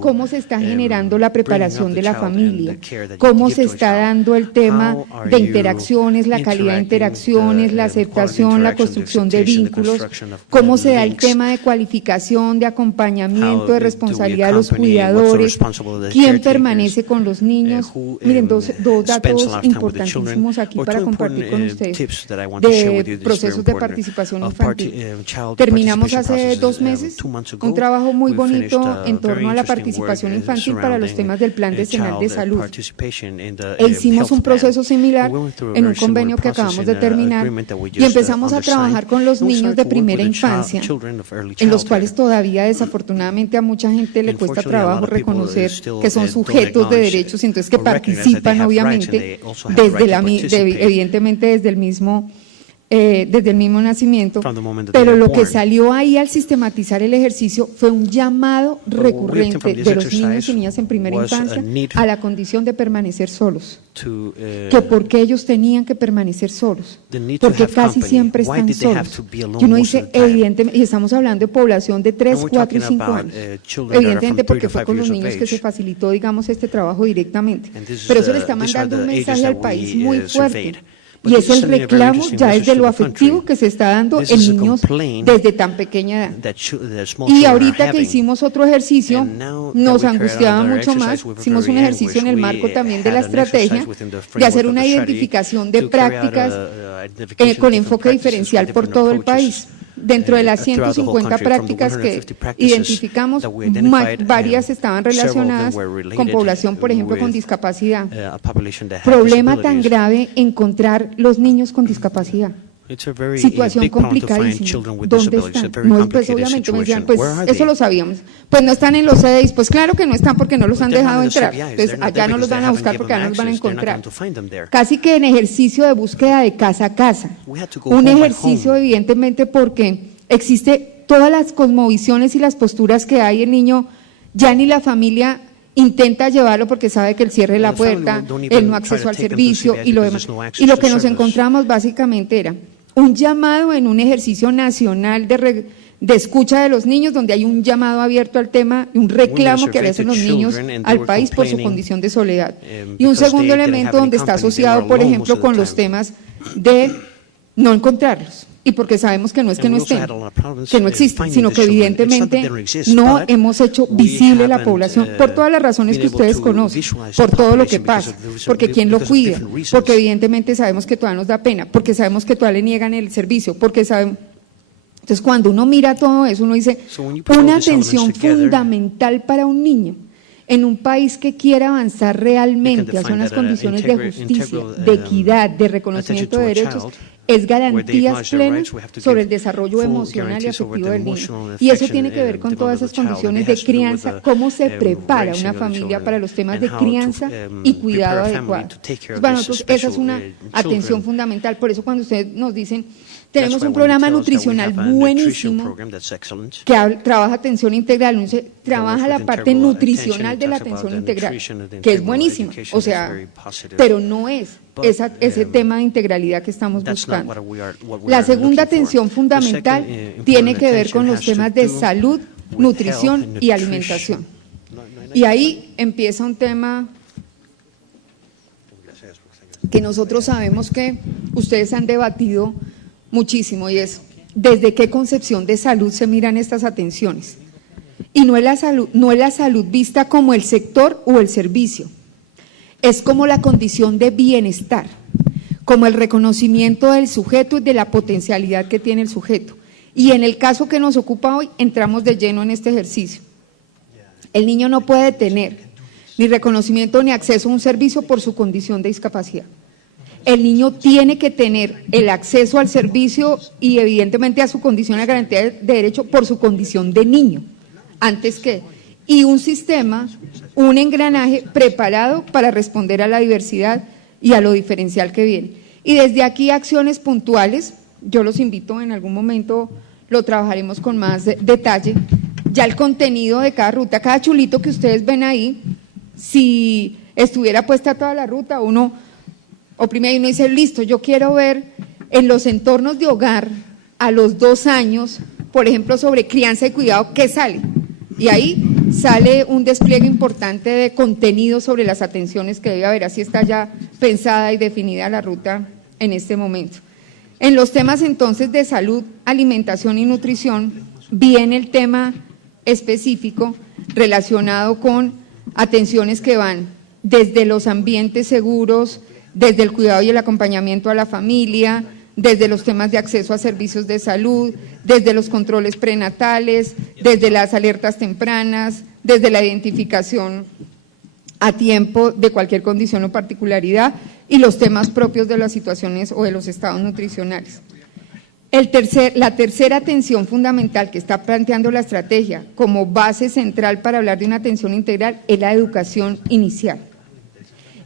Cómo se está generando la preparación de la familia, cómo se está dando el tema de interacciones, la calidad de interacciones, la aceptación, la construcción de vínculos, cómo se da el tema de cualificación, de acompañamiento, de responsabilidad de los cuidadores, quién permanece con los niños. Miren, dos datos importantísimos aquí para compartir con ustedes de procesos de participación infantil. Terminamos hace 2 meses un trabajo muy bonito en torno a la participación infantil para los temas del Plan Decenal de Salud. E hicimos un proceso similar en un convenio que acabamos de terminar y empezamos a trabajar con los niños de primera infancia, en los cuales todavía desafortunadamente a mucha gente le cuesta trabajo reconocer que son sujetos de derechos y entonces que participan obviamente evidentemente desde el mismo nacimiento, pero lo que salió ahí al sistematizar el ejercicio fue un llamado recurrente de los niños y niñas en primera infancia a la condición de permanecer solos, que por qué ellos tenían que permanecer solos, porque casi siempre están solos. Y uno dice, evidentemente, y estamos hablando de población de 3, 4 y 5 años, evidentemente porque fue con los niños que se facilitó, digamos, este trabajo directamente, pero eso le está mandando un mensaje al país muy fuerte. Y es el reclamo ya desde lo afectivo que se está dando en niños desde tan pequeña edad. Y ahorita que hicimos otro ejercicio, nos angustiaba mucho más, hicimos un ejercicio en el marco también de la estrategia, de hacer una identificación de prácticas con enfoque diferencial por todo el país. Dentro de las 150 prácticas que identificamos, varias estaban relacionadas con población, por ejemplo, con discapacidad. Problema tan grave encontrar los niños con discapacidad. Situación complicadísima. ¿Dónde están? No, pues obviamente me decían, pues eso lo sabíamos. Pues no están en los CDIs. Pues claro que no están porque no los han dejado entrar. Entonces allá no los van a buscar porque allá no los van a encontrar. Casi que en ejercicio de búsqueda de casa a casa. Un ejercicio evidentemente porque existe todas las cosmovisiones y las posturas que hay. El niño ya ni la familia intenta llevarlo porque sabe que el cierre de la puerta, el no acceso al servicio y lo demás. Y lo que nos encontramos básicamente era un llamado en un ejercicio nacional de escucha de los niños, donde hay un llamado abierto al tema, un reclamo que le hacen los niños al país por su condición de soledad. Y un segundo elemento donde está asociado, por ejemplo, con los temas de no encontrarlos. Y porque sabemos que no es que no estén, que no existen, sino que evidentemente no hemos hecho visible la población por todas las razones que ustedes conocen, por todo lo que pasa, porque quién lo cuida, porque evidentemente sabemos que todavía nos da pena, porque sabemos que todavía le niegan el servicio, porque sabemos. Entonces, cuando uno mira todo eso, uno dice, una atención fundamental para un niño en un país que quiera avanzar realmente hacia unas condiciones de justicia, de equidad, de reconocimiento de derechos, es garantías plenas sobre el desarrollo emocional y afectivo del niño. Y eso tiene que ver con todas esas condiciones de crianza, cómo se prepara una familia para los temas de crianza y cuidado adecuado. Para nosotros esa es una atención fundamental. Por eso cuando ustedes nos dicen, tenemos un programa nutricional buenísimo que trabaja atención integral, trabaja la parte nutricional de la atención integral, que es buenísima, o sea, pero no es ese tema de integralidad que estamos buscando. La segunda atención fundamental tiene que ver con los temas de salud, nutrición y alimentación. Y ahí empieza un tema que nosotros sabemos que ustedes han debatido muchísimo, y es desde qué concepción de salud se miran estas atenciones. Y no es la salud vista como el sector o el servicio, es como la condición de bienestar, como el reconocimiento del sujeto y de la potencialidad que tiene el sujeto. Y en el caso que nos ocupa hoy, entramos de lleno en este ejercicio. El niño no puede tener ni reconocimiento ni acceso a un servicio por su condición de discapacidad. El niño tiene que tener el acceso al servicio y evidentemente a su condición de garantía de derecho por su condición de niño, antes que, y un sistema, un engranaje preparado para responder a la diversidad y a lo diferencial que viene. Y desde aquí acciones puntuales, yo los invito, en algún momento lo trabajaremos con más detalle, ya el contenido de cada ruta, cada chulito que ustedes ven ahí, si estuviera puesta toda la ruta, uno oprime y uno dice, listo, yo quiero ver en los entornos de hogar a los 2 años, por ejemplo, sobre crianza y cuidado, ¿qué sale? Y ahí sale un despliegue importante de contenido sobre las atenciones que debe haber, así está ya pensada y definida la ruta en este momento. En los temas entonces de salud, alimentación y nutrición, viene el tema específico relacionado con atenciones que van desde los ambientes seguros, desde el cuidado y el acompañamiento a la familia, desde los temas de acceso a servicios de salud, desde los controles prenatales, desde las alertas tempranas, desde la identificación a tiempo de cualquier condición o particularidad y los temas propios de las situaciones o de los estados nutricionales. La tercera atención fundamental que está planteando la estrategia como base central para hablar de una atención integral es la educación inicial.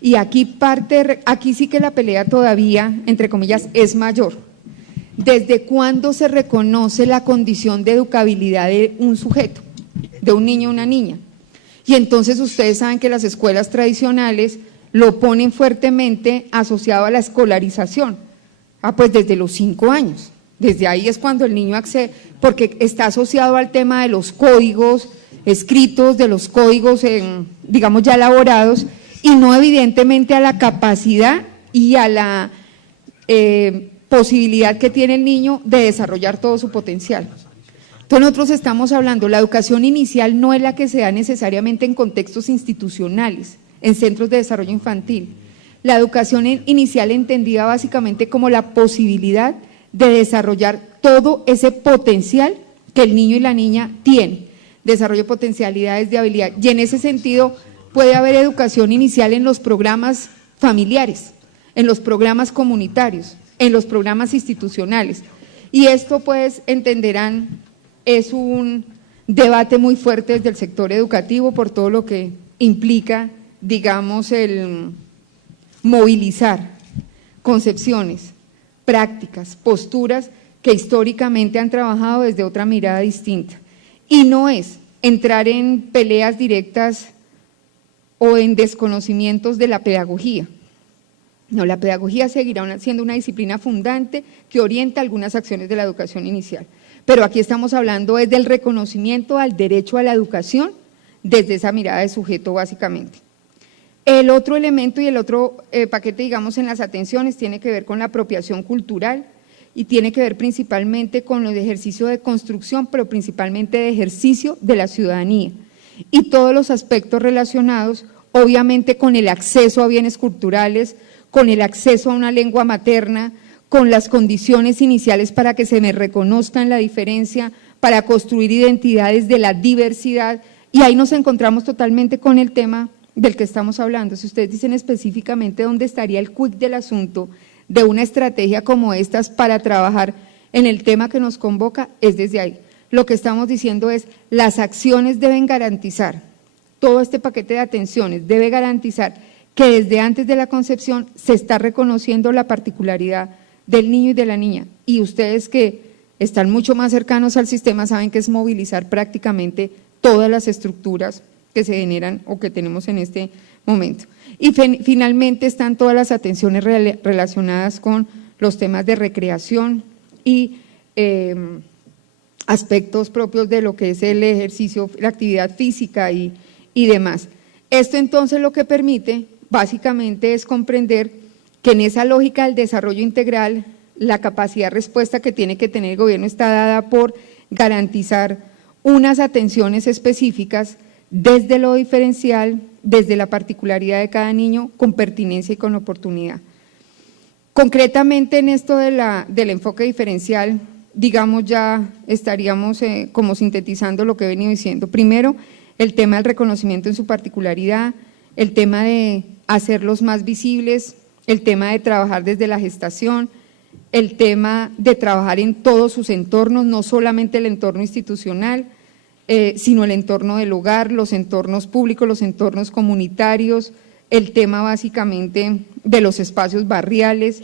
Y aquí sí que la pelea todavía, entre comillas, es mayor. ¿Desde cuándo se reconoce la condición de educabilidad de un sujeto, de un niño o una niña? Y entonces ustedes saben que las escuelas tradicionales lo ponen fuertemente asociado a la escolarización. Pues desde los 5 años. Desde ahí es cuando el niño accede, porque está asociado al tema de los códigos escritos, de los códigos, digamos, ya elaborados, y no evidentemente a la capacidad y a la posibilidad que tiene el niño de desarrollar todo su potencial. Entonces nosotros estamos hablando, la educación inicial no es la que se da necesariamente en contextos institucionales, en centros de desarrollo infantil. La educación inicial entendida básicamente como la posibilidad de desarrollar todo ese potencial que el niño y la niña tienen, desarrollo de potencialidades, de habilidad, y en ese sentido puede haber educación inicial en los programas familiares, en los programas comunitarios, en los programas institucionales, y esto pues entenderán es un debate muy fuerte desde el sector educativo por todo lo que implica, digamos, el movilizar concepciones, prácticas, posturas que históricamente han trabajado desde otra mirada distinta. Y no es entrar en peleas directas o en desconocimientos de la pedagogía. No, la pedagogía seguirá siendo una disciplina fundante que orienta algunas acciones de la educación inicial. Pero aquí estamos hablando desde el reconocimiento al derecho a la educación, desde esa mirada de sujeto básicamente. El otro elemento y el otro paquete, digamos, en las atenciones tiene que ver con la apropiación cultural y tiene que ver principalmente con el ejercicio de construcción, pero principalmente de ejercicio de la ciudadanía y todos los aspectos relacionados, obviamente, con el acceso a bienes culturales, con el acceso a una lengua materna, con las condiciones iniciales para que se me reconozca en la diferencia, para construir identidades de la diversidad, y ahí nos encontramos totalmente con el tema del que estamos hablando. Si ustedes dicen específicamente dónde estaría el quid del asunto de una estrategia como estas para trabajar en el tema que nos convoca, es desde ahí. Lo que estamos diciendo es, las acciones deben garantizar, todo este paquete de atenciones debe garantizar que desde antes de la concepción se está reconociendo la particularidad del niño y de la niña, y ustedes que están mucho más cercanos al sistema saben que es movilizar prácticamente todas las estructuras que se generan o que tenemos en este momento. Y finalmente están todas las atenciones relacionadas con los temas de recreación y aspectos propios de lo que es el ejercicio, la actividad física y y demás. Esto entonces lo que permite básicamente es comprender que en esa lógica del desarrollo integral, la capacidad de respuesta que tiene que tener el gobierno está dada por garantizar unas atenciones específicas desde lo diferencial, desde la particularidad de cada niño, con pertinencia y con oportunidad. Concretamente en esto del enfoque diferencial, digamos ya estaríamos como sintetizando lo que he venido diciendo. Primero, el tema del reconocimiento en su particularidad, el tema de hacerlos más visibles, el tema de trabajar desde la gestación, el tema de trabajar en todos sus entornos, no solamente el entorno institucional, sino el entorno del hogar, los entornos públicos, los entornos comunitarios, el tema básicamente de los espacios barriales,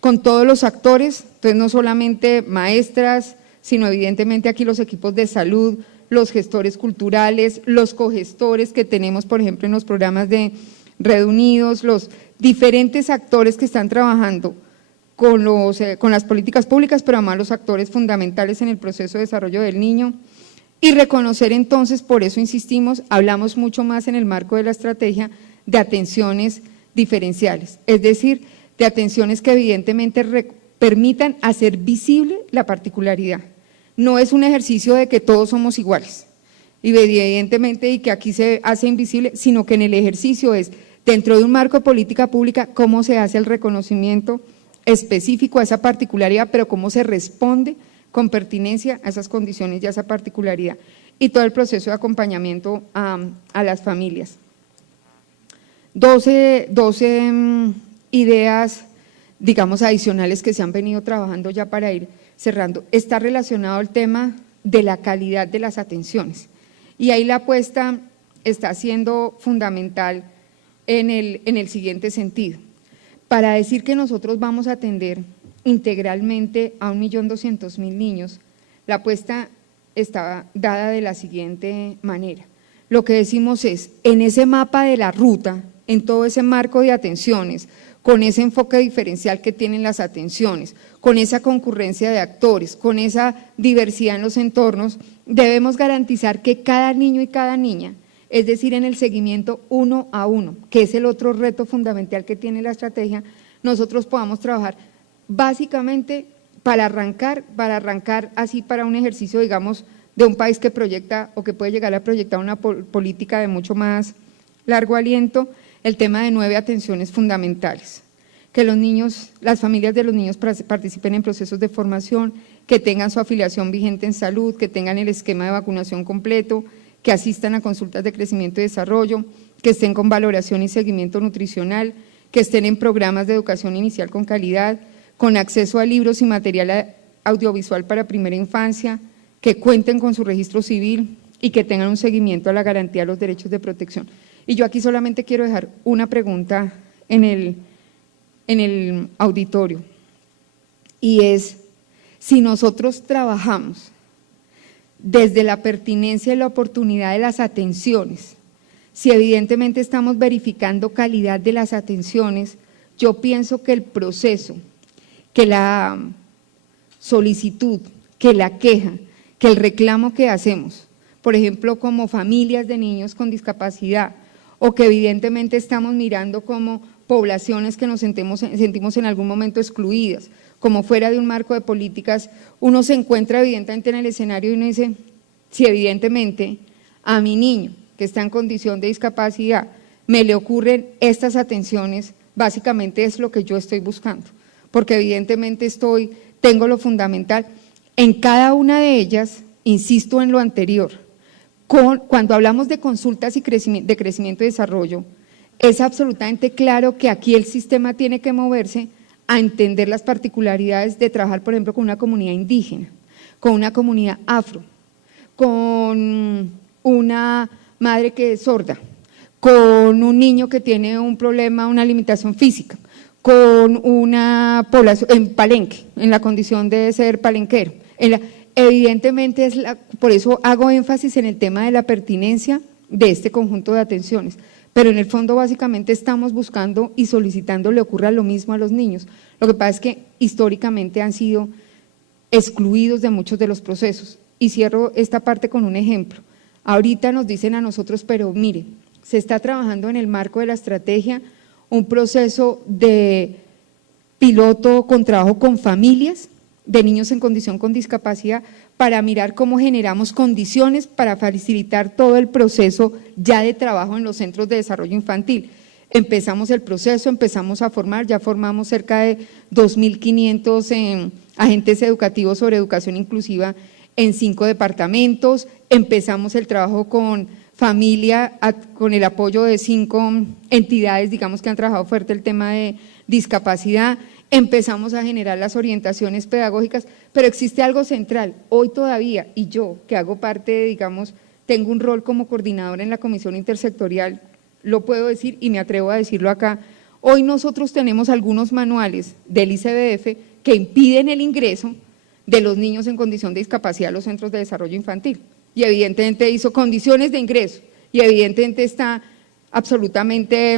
con todos los actores, entonces no solamente maestras, sino evidentemente aquí los equipos de salud, los gestores culturales, los cogestores que tenemos, por ejemplo, en los programas de Red Unidos, los diferentes actores que están trabajando con las políticas públicas, pero además los actores fundamentales en el proceso de desarrollo del niño, y reconocer entonces, por eso insistimos, hablamos mucho más en el marco de la estrategia de atenciones diferenciales, es decir, de atenciones que evidentemente permitan hacer visible la particularidad. No es un ejercicio de que todos somos iguales, y evidentemente y que aquí se hace invisible, sino que en el ejercicio es, dentro de un marco de política pública, cómo se hace el reconocimiento específico a esa particularidad, pero cómo se responde con pertinencia a esas condiciones y a esa particularidad, y todo el proceso de acompañamiento a las familias. 12 ideas, digamos, adicionales que se han venido trabajando ya para ir cerrando. Está relacionado el tema de la calidad de las atenciones, y ahí la apuesta está siendo fundamental en el siguiente sentido. Para decir que nosotros vamos a atender integralmente a 1.200.000 niños, la apuesta está dada de la siguiente manera. Lo que decimos es, en ese mapa de la ruta, en todo ese marco de atenciones, con ese enfoque diferencial que tienen las atenciones, con esa concurrencia de actores, con esa diversidad en los entornos, debemos garantizar que cada niño y cada niña, es decir, en el seguimiento 1 a 1, que es el otro reto fundamental que tiene la estrategia, nosotros podamos trabajar básicamente para arrancar así para un ejercicio, digamos, de un país que proyecta o que puede llegar a proyectar una política de mucho más largo aliento, el tema de 9 atenciones fundamentales, que los niños, las familias de los niños participen en procesos de formación, que tengan su afiliación vigente en salud, que tengan el esquema de vacunación completo, que asistan a consultas de crecimiento y desarrollo, que estén con valoración y seguimiento nutricional, que estén en programas de educación inicial con calidad, con acceso a libros y material audiovisual para primera infancia, que cuenten con su registro civil y que tengan un seguimiento a la garantía de los derechos de protección. Y yo aquí solamente quiero dejar una pregunta en el auditorio, y es, si nosotros trabajamos desde la pertinencia y la oportunidad de las atenciones, si evidentemente estamos verificando calidad de las atenciones, yo pienso que el proceso, que la solicitud, que la queja, que el reclamo que hacemos, por ejemplo, como familias de niños con discapacidad, o que evidentemente estamos mirando como poblaciones que nos sentimos en algún momento excluidas, como fuera de un marco de políticas, uno se encuentra evidentemente en el escenario y uno dice, si evidentemente a mi niño que está en condición de discapacidad me le ocurren estas atenciones, básicamente es lo que yo estoy buscando, porque evidentemente tengo lo fundamental. En cada una de ellas, insisto en lo anterior, cuando hablamos de consultas y de crecimiento y desarrollo, es absolutamente claro que aquí el sistema tiene que moverse a entender las particularidades de trabajar, por ejemplo, con una comunidad indígena, con una comunidad afro, con una madre que es sorda, con un niño que tiene un problema, una limitación física, con una población en Palenque, en la condición de ser palenquero. Evidentemente, por eso hago énfasis en el tema de la pertinencia de este conjunto de atenciones, pero en el fondo básicamente estamos buscando y solicitando le ocurra lo mismo a los niños. Lo que pasa es que históricamente han sido excluidos de muchos de los procesos. Y cierro esta parte con un ejemplo. Ahorita nos dicen a nosotros, pero mire, se está trabajando en el marco de la estrategia un proceso de piloto con trabajo con familias de niños en condición con discapacidad para mirar cómo generamos condiciones para facilitar todo el proceso ya de trabajo en los centros de desarrollo infantil. Empezamos el proceso, empezamos a formar, ya formamos cerca de 2.500 agentes educativos sobre educación inclusiva en 5 departamentos, empezamos el trabajo con familia, con el apoyo de 5 entidades, digamos, que han trabajado fuerte el tema de discapacidad, empezamos a generar las orientaciones pedagógicas, pero existe algo central, hoy todavía, y yo, que hago parte, digamos, tengo un rol como coordinadora en la Comisión Intersectorial, lo puedo decir y me atrevo a decirlo acá, hoy nosotros tenemos algunos manuales del ICBF que impiden el ingreso de los niños en condición de discapacidad a los centros de desarrollo infantil, y evidentemente hizo condiciones de ingreso, y evidentemente está absolutamente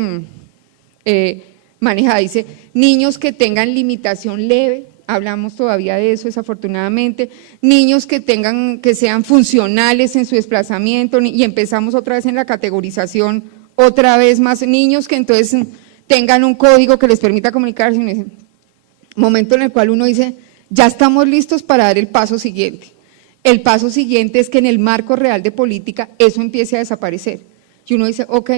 manejada, dice, niños que tengan limitación leve, hablamos todavía de eso desafortunadamente, niños que sean funcionales en su desplazamiento, y empezamos otra vez en la categorización, otra vez más niños que entonces tengan un código que les permita comunicarse, en ese momento en el cual uno dice, ya estamos listos para dar el paso siguiente. El paso siguiente es que en el marco real de política eso empiece a desaparecer. Y uno dice, ok,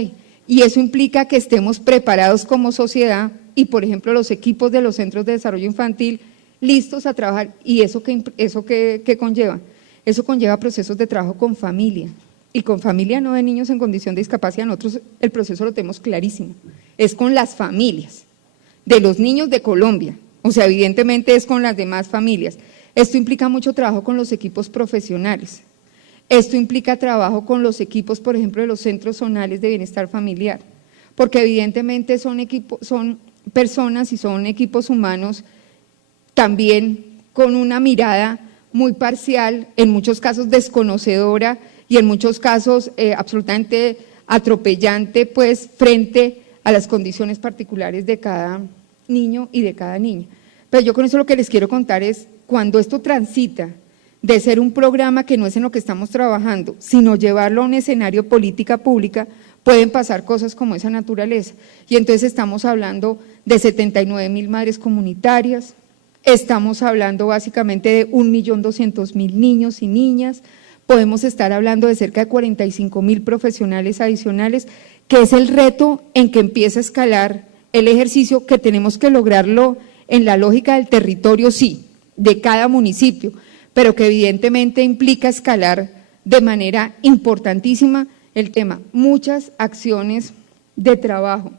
y eso implica que estemos preparados como sociedad y, por ejemplo, los equipos de los centros de desarrollo infantil listos a trabajar. ¿Y eso qué conlleva? Eso conlleva procesos de trabajo con familia. Y con familia no de niños en condición de discapacidad, nosotros el proceso lo tenemos clarísimo. Es con las familias de los niños de Colombia. O sea, evidentemente es con las demás familias. Esto implica mucho trabajo con los equipos profesionales. Esto implica trabajo con los equipos, por ejemplo, de los centros zonales de bienestar familiar, porque evidentemente son personas y son equipos humanos también con una mirada muy parcial, en muchos casos desconocedora y en muchos casos absolutamente atropellante, pues, frente a las condiciones particulares de cada niño y de cada niña. Pero yo con eso lo que les quiero contar es, cuando esto transita de ser un programa que no es en lo que estamos trabajando, sino llevarlo a un escenario política pública, pueden pasar cosas como esa naturaleza. Y entonces estamos hablando de 79.000 madres comunitarias, estamos hablando básicamente de 1.200.000 niños y niñas, podemos estar hablando de cerca de 45.000 profesionales adicionales, que es el reto en que empieza a escalar el ejercicio, que tenemos que lograrlo en la lógica del territorio, sí, de cada municipio, pero que evidentemente implica escalar de manera importantísima el tema. Muchas acciones de trabajo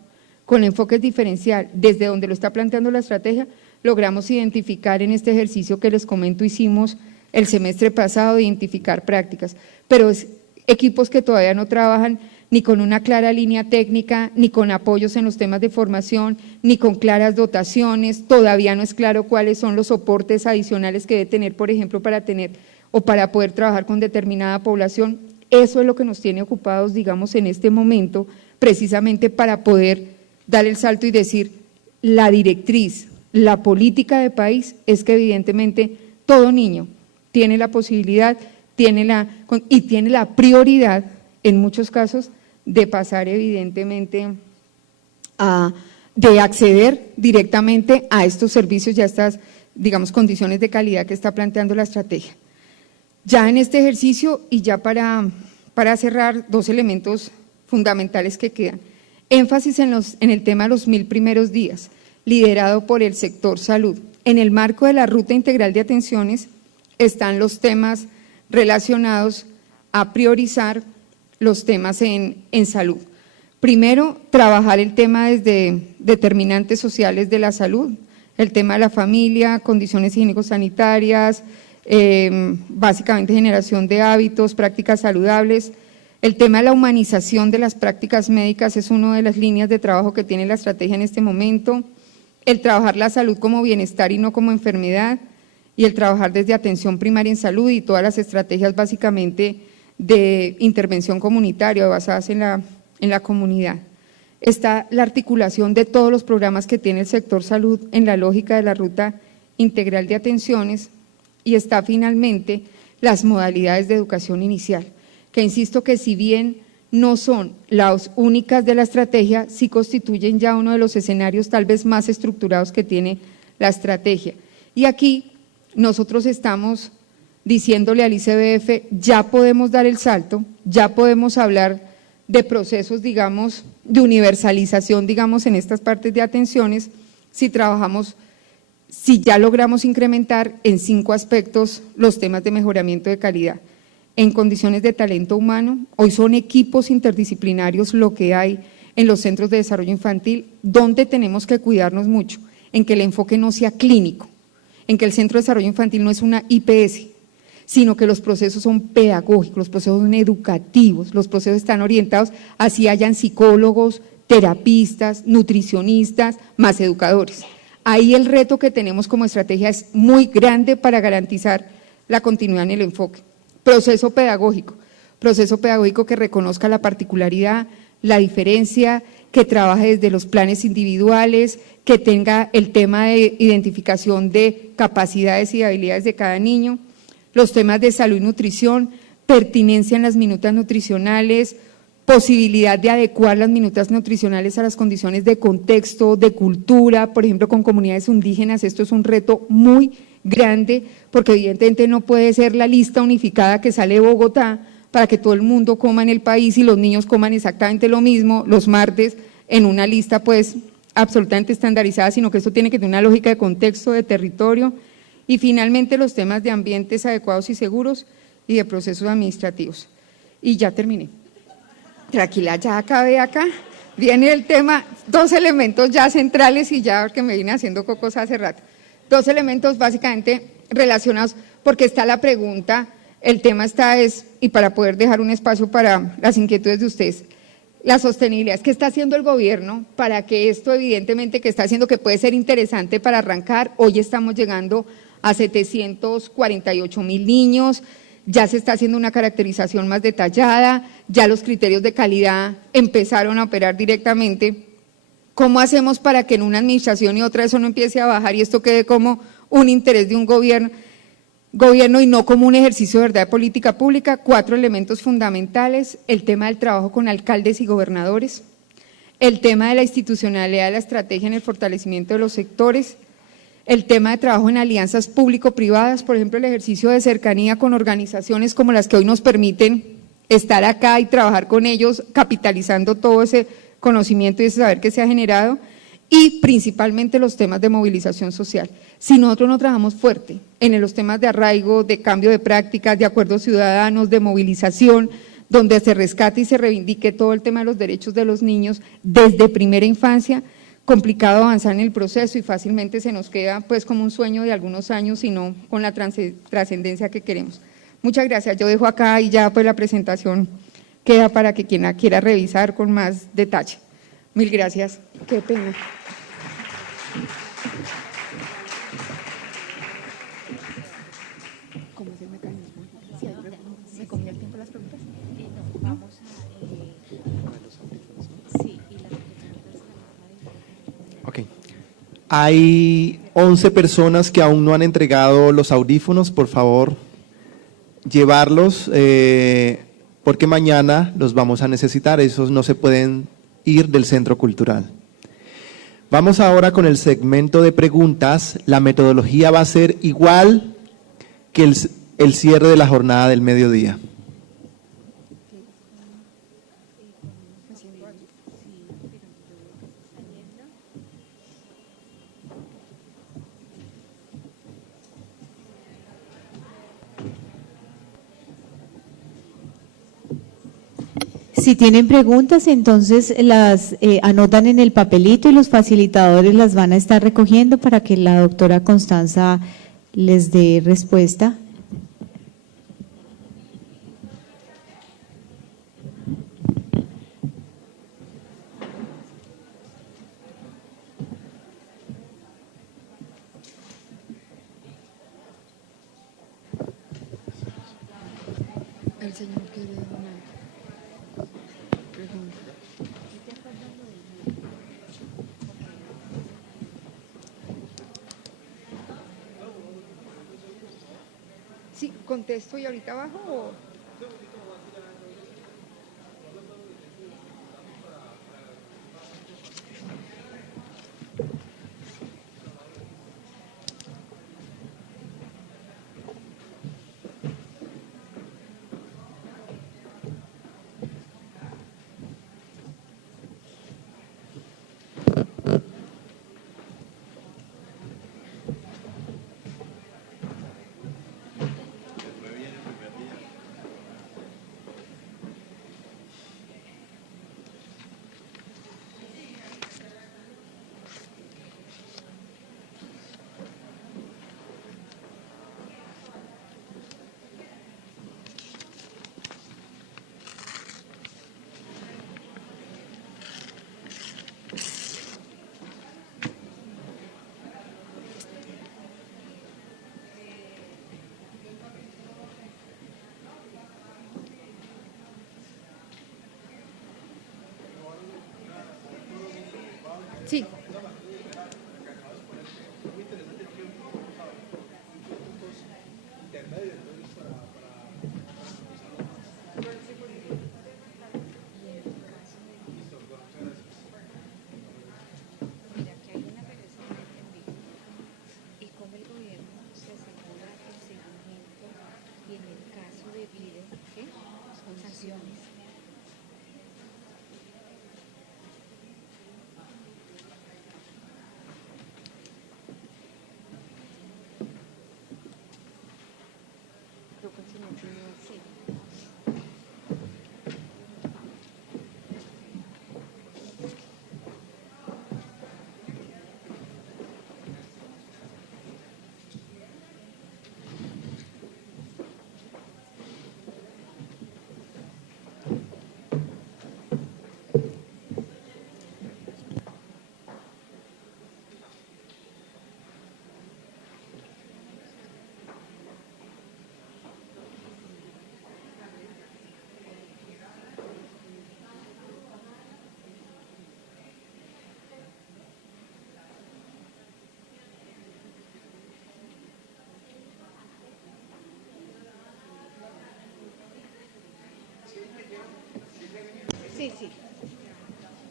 con enfoques diferencial, desde donde lo está planteando la estrategia, logramos identificar en este ejercicio que les comento, hicimos el semestre pasado, de identificar prácticas, pero es equipos que todavía no trabajan ni con una clara línea técnica, ni con apoyos en los temas de formación, ni con claras dotaciones, todavía no es claro cuáles son los soportes adicionales que debe tener, por ejemplo, para poder trabajar con determinada población. Eso es lo que nos tiene ocupados, digamos, en este momento, precisamente para poder dar el salto y decir, la directriz, la política de país es que evidentemente todo niño tiene la posibilidad, tiene la prioridad, en muchos casos, de pasar evidentemente de acceder directamente a estos servicios y a estas, digamos, condiciones de calidad que está planteando la estrategia. Ya en este ejercicio, y ya para cerrar, 2 elementos fundamentales que quedan. Énfasis en el tema de los 1000 primeros días, liderado por el sector salud. En el marco de la Ruta Integral de Atenciones están los temas relacionados a priorizar los temas en salud. Primero, trabajar el tema desde determinantes sociales de la salud, el tema de la familia, condiciones higiénico-sanitarias, básicamente generación de hábitos, prácticas saludables. El tema de la humanización de las prácticas médicas es una de las líneas de trabajo que tiene la estrategia en este momento. El trabajar la salud como bienestar y no como enfermedad, y el trabajar desde atención primaria en salud y todas las estrategias básicamente de intervención comunitaria basadas en la comunidad. Está la articulación de todos los programas que tiene el sector salud en la lógica de la Ruta Integral de Atenciones, y está finalmente las modalidades de educación inicial, que insisto que si bien no son las únicas de la estrategia, sí constituyen ya uno de los escenarios tal vez más estructurados que tiene la estrategia. Y aquí nosotros estamos diciéndole al ICBF, ya podemos dar el salto, ya podemos hablar de procesos, digamos, de universalización, digamos, en estas partes de atenciones, si trabajamos, si ya logramos incrementar en 5 aspectos los temas de mejoramiento de calidad. En condiciones de talento humano, hoy son equipos interdisciplinarios lo que hay en los centros de desarrollo infantil, donde tenemos que cuidarnos mucho, en que el enfoque no sea clínico, en que el centro de desarrollo infantil no es una IPS, sino que los procesos son pedagógicos, los procesos son educativos, los procesos están orientados hacia hayan psicólogos, terapistas, nutricionistas, más educadores. Ahí el reto que tenemos como estrategia es muy grande para garantizar la continuidad en el enfoque. Proceso pedagógico que reconozca la particularidad, la diferencia, que trabaje desde los planes individuales, que tenga el tema de identificación de capacidades y habilidades de cada niño, los temas de salud y nutrición, pertinencia en las minutas nutricionales, posibilidad de adecuar las minutas nutricionales a las condiciones de contexto, de cultura, por ejemplo, con comunidades indígenas. Esto es un reto muy grande, porque evidentemente no puede ser la lista unificada que sale de Bogotá para que todo el mundo coma en el país y los niños coman exactamente lo mismo los martes en una lista pues absolutamente estandarizada, sino que esto tiene que tener una lógica de contexto, de territorio, y finalmente los temas de ambientes adecuados y seguros y de procesos administrativos. Y ya terminé. Tranquila, ya acabé acá. Viene el tema, 2 elementos ya centrales y ya que me vine haciendo cocos hace rato. 2 elementos básicamente relacionados, porque está la pregunta, el tema está y para poder dejar un espacio para las inquietudes de ustedes, la sostenibilidad. ¿Qué está haciendo el gobierno para que esto evidentemente que está haciendo que puede ser interesante para arrancar? Hoy estamos llegando a 748.000 niños, ya se está haciendo una caracterización más detallada, ya los criterios de calidad empezaron a operar directamente. ¿Cómo hacemos para que en una administración y otra eso no empiece a bajar y esto quede como un interés de un gobierno y no como un ejercicio de verdad de política pública? 4 elementos fundamentales: el tema del trabajo con alcaldes y gobernadores, el tema de la institucionalidad de la estrategia en el fortalecimiento de los sectores, el tema de trabajo en alianzas público-privadas, por ejemplo, el ejercicio de cercanía con organizaciones como las que hoy nos permiten estar acá y trabajar con ellos, capitalizando todo ese conocimiento y ese saber que se ha generado, y principalmente los temas de movilización social. Si nosotros no trabajamos fuerte en los temas de arraigo, de cambio de prácticas, de acuerdos ciudadanos, de movilización, donde se rescate y se reivindique todo el tema de los derechos de los niños desde primera infancia, complicado avanzar en el proceso y fácilmente se nos queda pues como un sueño de algunos años y no con la trascendencia que queremos. Muchas gracias, yo dejo acá y ya pues la presentación queda para que quien la quiera revisar con más detalle. Mil gracias, qué pena. ¿Cómo es el mecanismo? ¿Sí ¿Me comía el tiempo las preguntas? No, vamos a… sí, y la Ok. Hay 11 personas que aún no han entregado los audífonos, por favor, llevarlos, porque mañana los vamos a necesitar, esos no se pueden ir del centro cultural. Vamos ahora con el segmento de preguntas. La metodología va a ser igual que el cierre de la jornada del mediodía. Si tienen preguntas, entonces las anotan en el papelito y los facilitadores las van a estar recogiendo para que la doctora Constanza les dé respuesta. El señor quiere una pregunta. Sí, contesto y ahorita abajo o…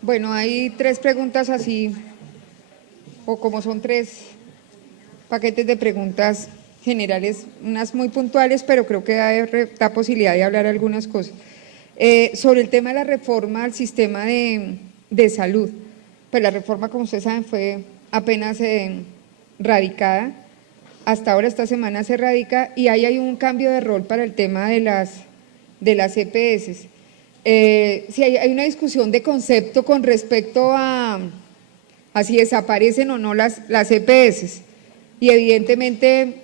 Bueno, hay 3 preguntas así, o como son 3 paquetes de preguntas generales, unas muy puntuales, pero creo que da posibilidad de hablar algunas cosas. Sobre el tema de la reforma al sistema de salud, pues la reforma, como ustedes saben, fue apenas radicada, hasta ahora esta semana se radica y ahí hay un cambio de rol para el tema de las EPS. Sí, hay una discusión de concepto con respecto a si desaparecen o no las EPS, y evidentemente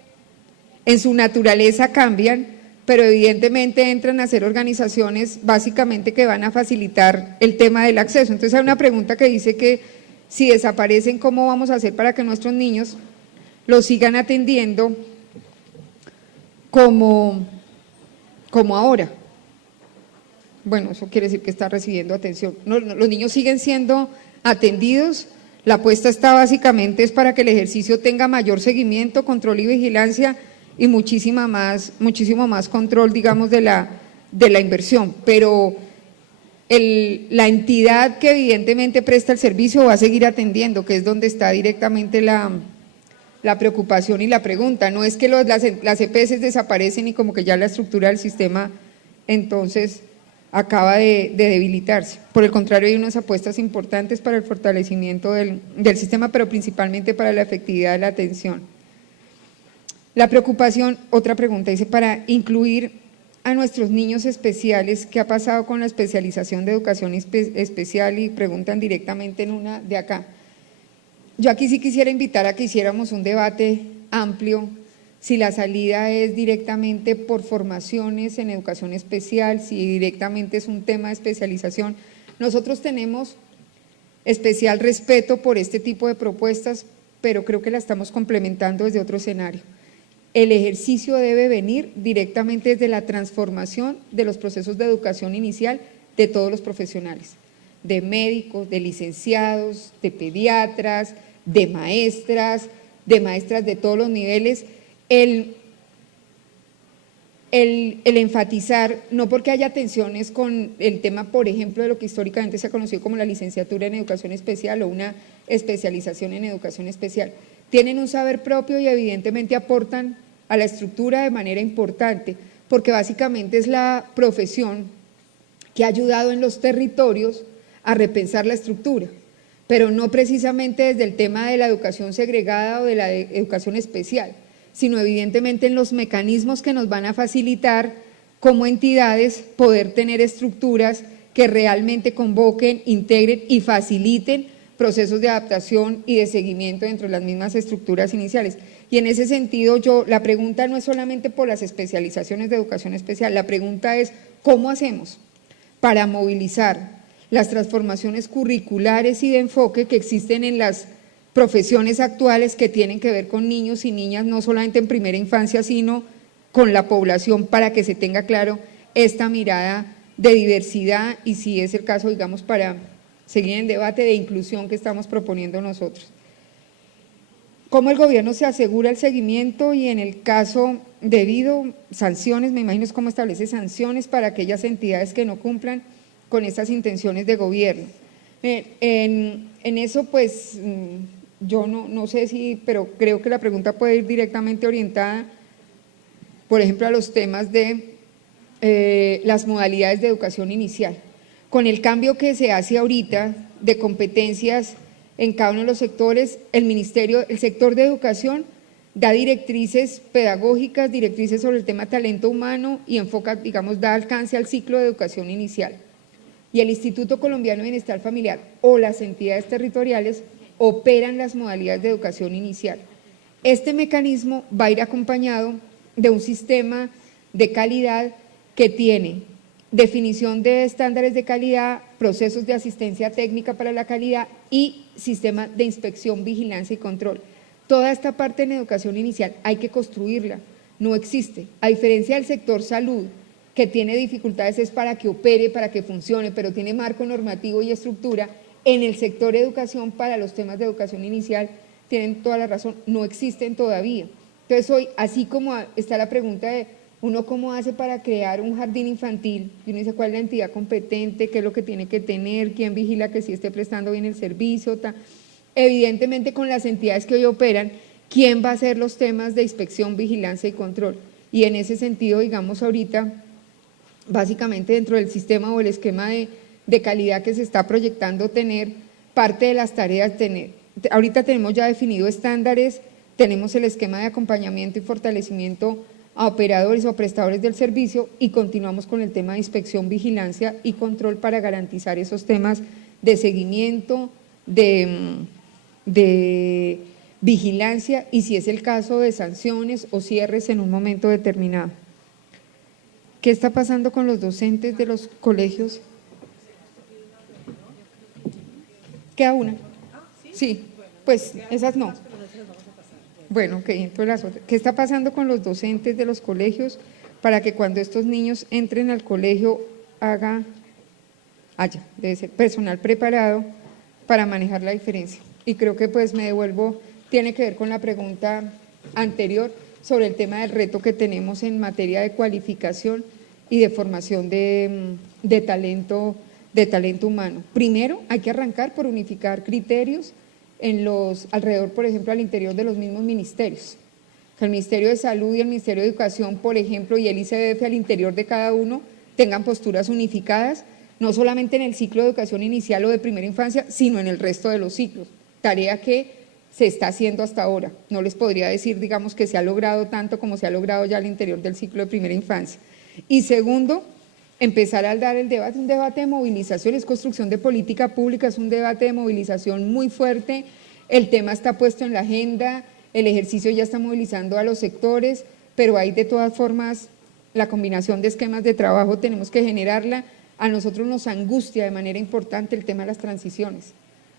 en su naturaleza cambian, pero evidentemente entran a ser organizaciones básicamente que van a facilitar el tema del acceso. Entonces hay una pregunta que dice que si desaparecen, ¿cómo vamos a hacer para que nuestros niños los sigan atendiendo como ahora? Bueno, eso quiere decir que está recibiendo atención. Los niños siguen siendo atendidos. La apuesta está básicamente es para que el ejercicio tenga mayor seguimiento, control y vigilancia y muchísimo más control, digamos, de la inversión. Pero la entidad que evidentemente presta el servicio va a seguir atendiendo, que es donde está directamente la preocupación y la pregunta. No es que las EPS desaparecen y como que ya la estructura del sistema entonces acaba de debilitarse. Por el contrario, hay unas apuestas importantes para el fortalecimiento del sistema, pero principalmente para la efectividad de la atención. La preocupación, otra pregunta, dice, para incluir a nuestros niños especiales, ¿qué ha pasado con la especialización de educación especial? Y preguntan directamente en una de acá. Yo aquí sí quisiera invitar a que hiciéramos un debate amplio, si la salida es directamente por formaciones en educación especial, si directamente es un tema de especialización. Nosotros tenemos especial respeto por este tipo de propuestas, pero creo que la estamos complementando desde otro escenario. El ejercicio debe venir directamente desde la transformación de los procesos de educación inicial de todos los profesionales, de médicos, de licenciados, de pediatras, de maestras de todos los niveles. El enfatizar, no porque haya tensiones con el tema, por ejemplo, de lo que históricamente se ha conocido como la licenciatura en educación especial o una especialización en educación especial, tienen un saber propio y evidentemente aportan a la estructura de manera importante, porque básicamente es la profesión que ha ayudado en los territorios a repensar la estructura, pero no precisamente desde el tema de la educación segregada o de la educación especial, sino evidentemente en los mecanismos que nos van a facilitar como entidades poder tener estructuras que realmente convoquen, integren y faciliten procesos de adaptación y de seguimiento dentro de las mismas estructuras iniciales. Y en ese sentido, la pregunta no es solamente por las especializaciones de educación especial, la pregunta es ¿cómo hacemos para movilizar las transformaciones curriculares y de enfoque que existen en las profesiones actuales que tienen que ver con niños y niñas, no solamente en primera infancia, sino con la población, para que se tenga claro esta mirada de diversidad y, si es el caso, digamos, para seguir en debate de inclusión que estamos proponiendo nosotros. ¿Cómo el gobierno se asegura el seguimiento y, en el caso debido, sanciones? Me imagino es cómo establece sanciones para aquellas entidades que no cumplan con estas intenciones de gobierno. En eso, pues, yo no sé si, pero creo que la pregunta puede ir directamente orientada, por ejemplo, a los temas de las modalidades de educación inicial. Con el cambio que se hace ahorita de competencias en cada uno de los sectores, el sector de educación da directrices pedagógicas, directrices sobre el tema talento humano y enfoca, digamos, da alcance al ciclo de educación inicial. Y el Instituto Colombiano de Bienestar Familiar o las entidades territoriales operan las modalidades de educación inicial. Este mecanismo va a ir acompañado de un sistema de calidad que tiene definición de estándares de calidad, procesos de asistencia técnica para la calidad y sistema de inspección, vigilancia y control. Toda esta parte en educación inicial hay que construirla, no existe. A diferencia del sector salud, que tiene dificultades es para que opere, para que funcione, pero tiene marco normativo y estructura, en el sector educación para los temas de educación inicial, tienen toda la razón, no existen todavía. Entonces hoy, así como está la pregunta de Uno cómo hace para crear un jardín infantil, y uno dice cuál es la entidad competente, qué es lo que tiene que tener, quién vigila que sí esté prestando bien el servicio, evidentemente con las entidades que hoy operan, quién va a hacer los temas de inspección, vigilancia y control. Y en ese sentido, digamos ahorita, básicamente dentro del sistema o el esquema de calidad que se está proyectando tener, parte de las tareas, ahorita tenemos ya definido estándares, tenemos el esquema de acompañamiento y fortalecimiento a operadores o prestadores del servicio y continuamos con el tema de inspección, vigilancia y control para garantizar esos temas de seguimiento, de vigilancia y si es el caso de sanciones o cierres en un momento determinado. ¿Qué está pasando con los docentes de los colegios? ¿Queda una? Sí, pues esas no. Bueno, ok, entonces las otras. ¿Qué está pasando con los docentes de los colegios para que cuando estos niños entren al colegio debe ser personal preparado para manejar la diferencia? Y creo que pues me devuelvo, tiene que ver con la pregunta anterior sobre el tema del reto que tenemos en materia de cualificación y de formación de talento humano. Primero, hay que arrancar por unificar criterios alrededor, por ejemplo, al interior de los mismos ministerios. Que el Ministerio de Salud y el Ministerio de Educación, por ejemplo, y el ICBF al interior de cada uno tengan posturas unificadas, no solamente en el ciclo de educación inicial o de primera infancia, sino en el resto de los ciclos. Tarea que se está haciendo hasta ahora. No les podría decir, digamos, que se ha logrado tanto como se ha logrado ya al interior del ciclo de primera infancia. Y segundo, empezar a dar el debate, un debate de movilización, es construcción de política pública, es un debate de movilización muy fuerte, el tema está puesto en la agenda, el ejercicio ya está movilizando a los sectores, pero hay de todas formas la combinación de esquemas de trabajo, tenemos que generarla. A nosotros nos angustia de manera importante el tema de las transiciones.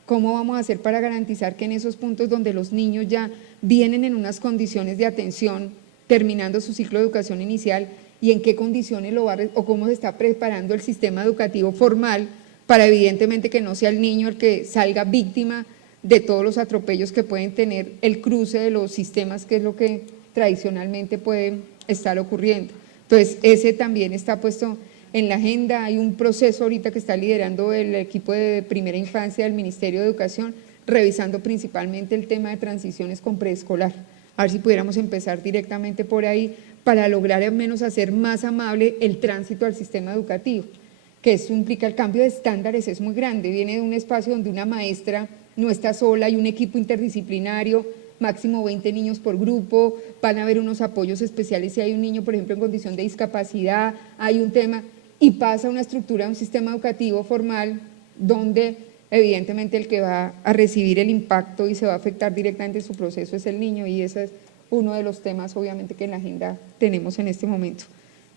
¿Cómo vamos a hacer para garantizar que en esos puntos donde los niños ya vienen en unas condiciones de atención, terminando su ciclo de educación inicial, y en qué condiciones o cómo se está preparando el sistema educativo formal para evidentemente que no sea el niño el que salga víctima de todos los atropellos que pueden tener el cruce de los sistemas, que es lo que tradicionalmente puede estar ocurriendo? Entonces, ese también está puesto en la agenda. Hay un proceso ahorita que está liderando el equipo de primera infancia del Ministerio de Educación, revisando principalmente el tema de transiciones con preescolar. A ver si pudiéramos empezar directamente por ahí para lograr al menos hacer más amable el tránsito al sistema educativo, que eso implica el cambio de estándares, es muy grande, viene de un espacio donde una maestra no está sola, hay un equipo interdisciplinario, máximo 20 niños por grupo, van a haber unos apoyos especiales si hay un niño, por ejemplo, en condición de discapacidad, hay un tema, y pasa una estructura de un sistema educativo formal donde evidentemente el que va a recibir el impacto y se va a afectar directamente en su proceso es el niño, y ese es uno de los temas obviamente que en la agenda tenemos en este momento.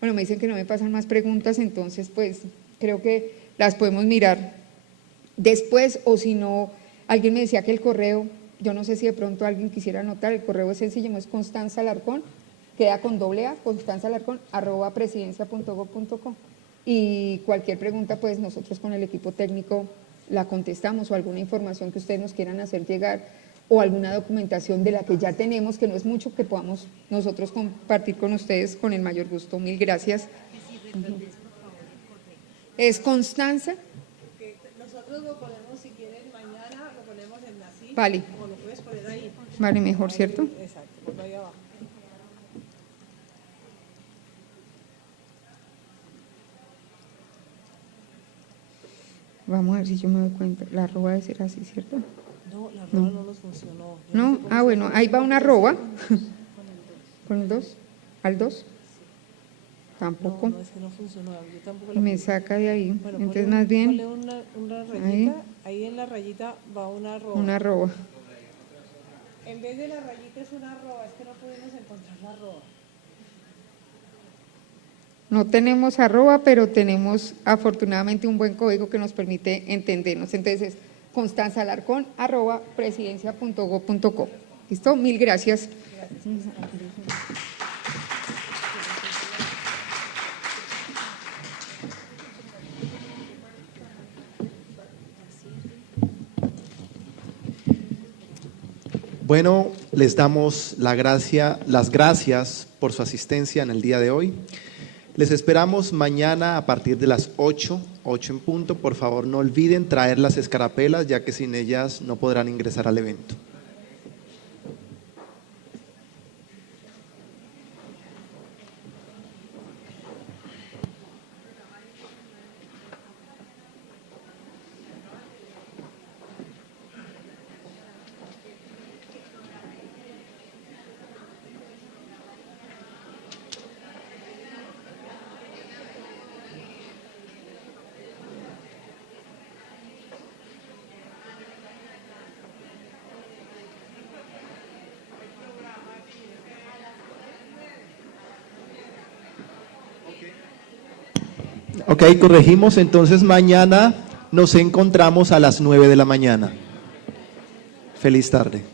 Bueno, me dicen que no me pasan más preguntas, entonces pues creo que las podemos mirar después, o si no, alguien me decía que el correo, yo no sé si de pronto alguien quisiera anotar, el correo es sencillo, es Constanza Alarcón, queda con doble A, constanzaalarcón@presidencia.gov.co, y cualquier pregunta pues nosotros con el equipo técnico la contestamos, o alguna información que ustedes nos quieran hacer llegar, o alguna documentación de la que ya tenemos, que no es mucho, que podamos nosotros compartir con ustedes con el mayor gusto. Mil gracias. Es Constanza. Nosotros lo ponemos, si quieren, mañana lo ponemos en la silla. Vale. O lo puedes poner ahí. Vale, mejor, ¿cierto? Exacto, ponlo ahí abajo. Vamos a ver si yo me doy cuenta. La arroba debe ser así, ¿cierto? No, la arroba no nos funcionó. No, bueno, ahí va una arroba. ¿Con el 2? ¿Al 2? Tampoco. No, es que no funcionó. Yo tampoco la Me puse. saca de ahí. Bueno, Entonces, ponle más bien, una rayita. Ahí en la rayita va una arroba. una arroba. En vez de la rayita es una arroba, es que no podemos encontrar la arroba. No tenemos arroba, pero tenemos afortunadamente un buen código que nos permite entendernos. Entonces, constanzaalarcón@presidencia.gov.co. ¿Listo? Mil gracias. Bueno, les damos las gracias por su asistencia en el día de hoy. Les esperamos mañana a partir de las 8 en punto. Por favor, no olviden traer las escarapelas, ya que sin ellas no podrán ingresar al evento. Ok, corregimos, entonces mañana nos encontramos a las 9 de la mañana. Feliz tarde.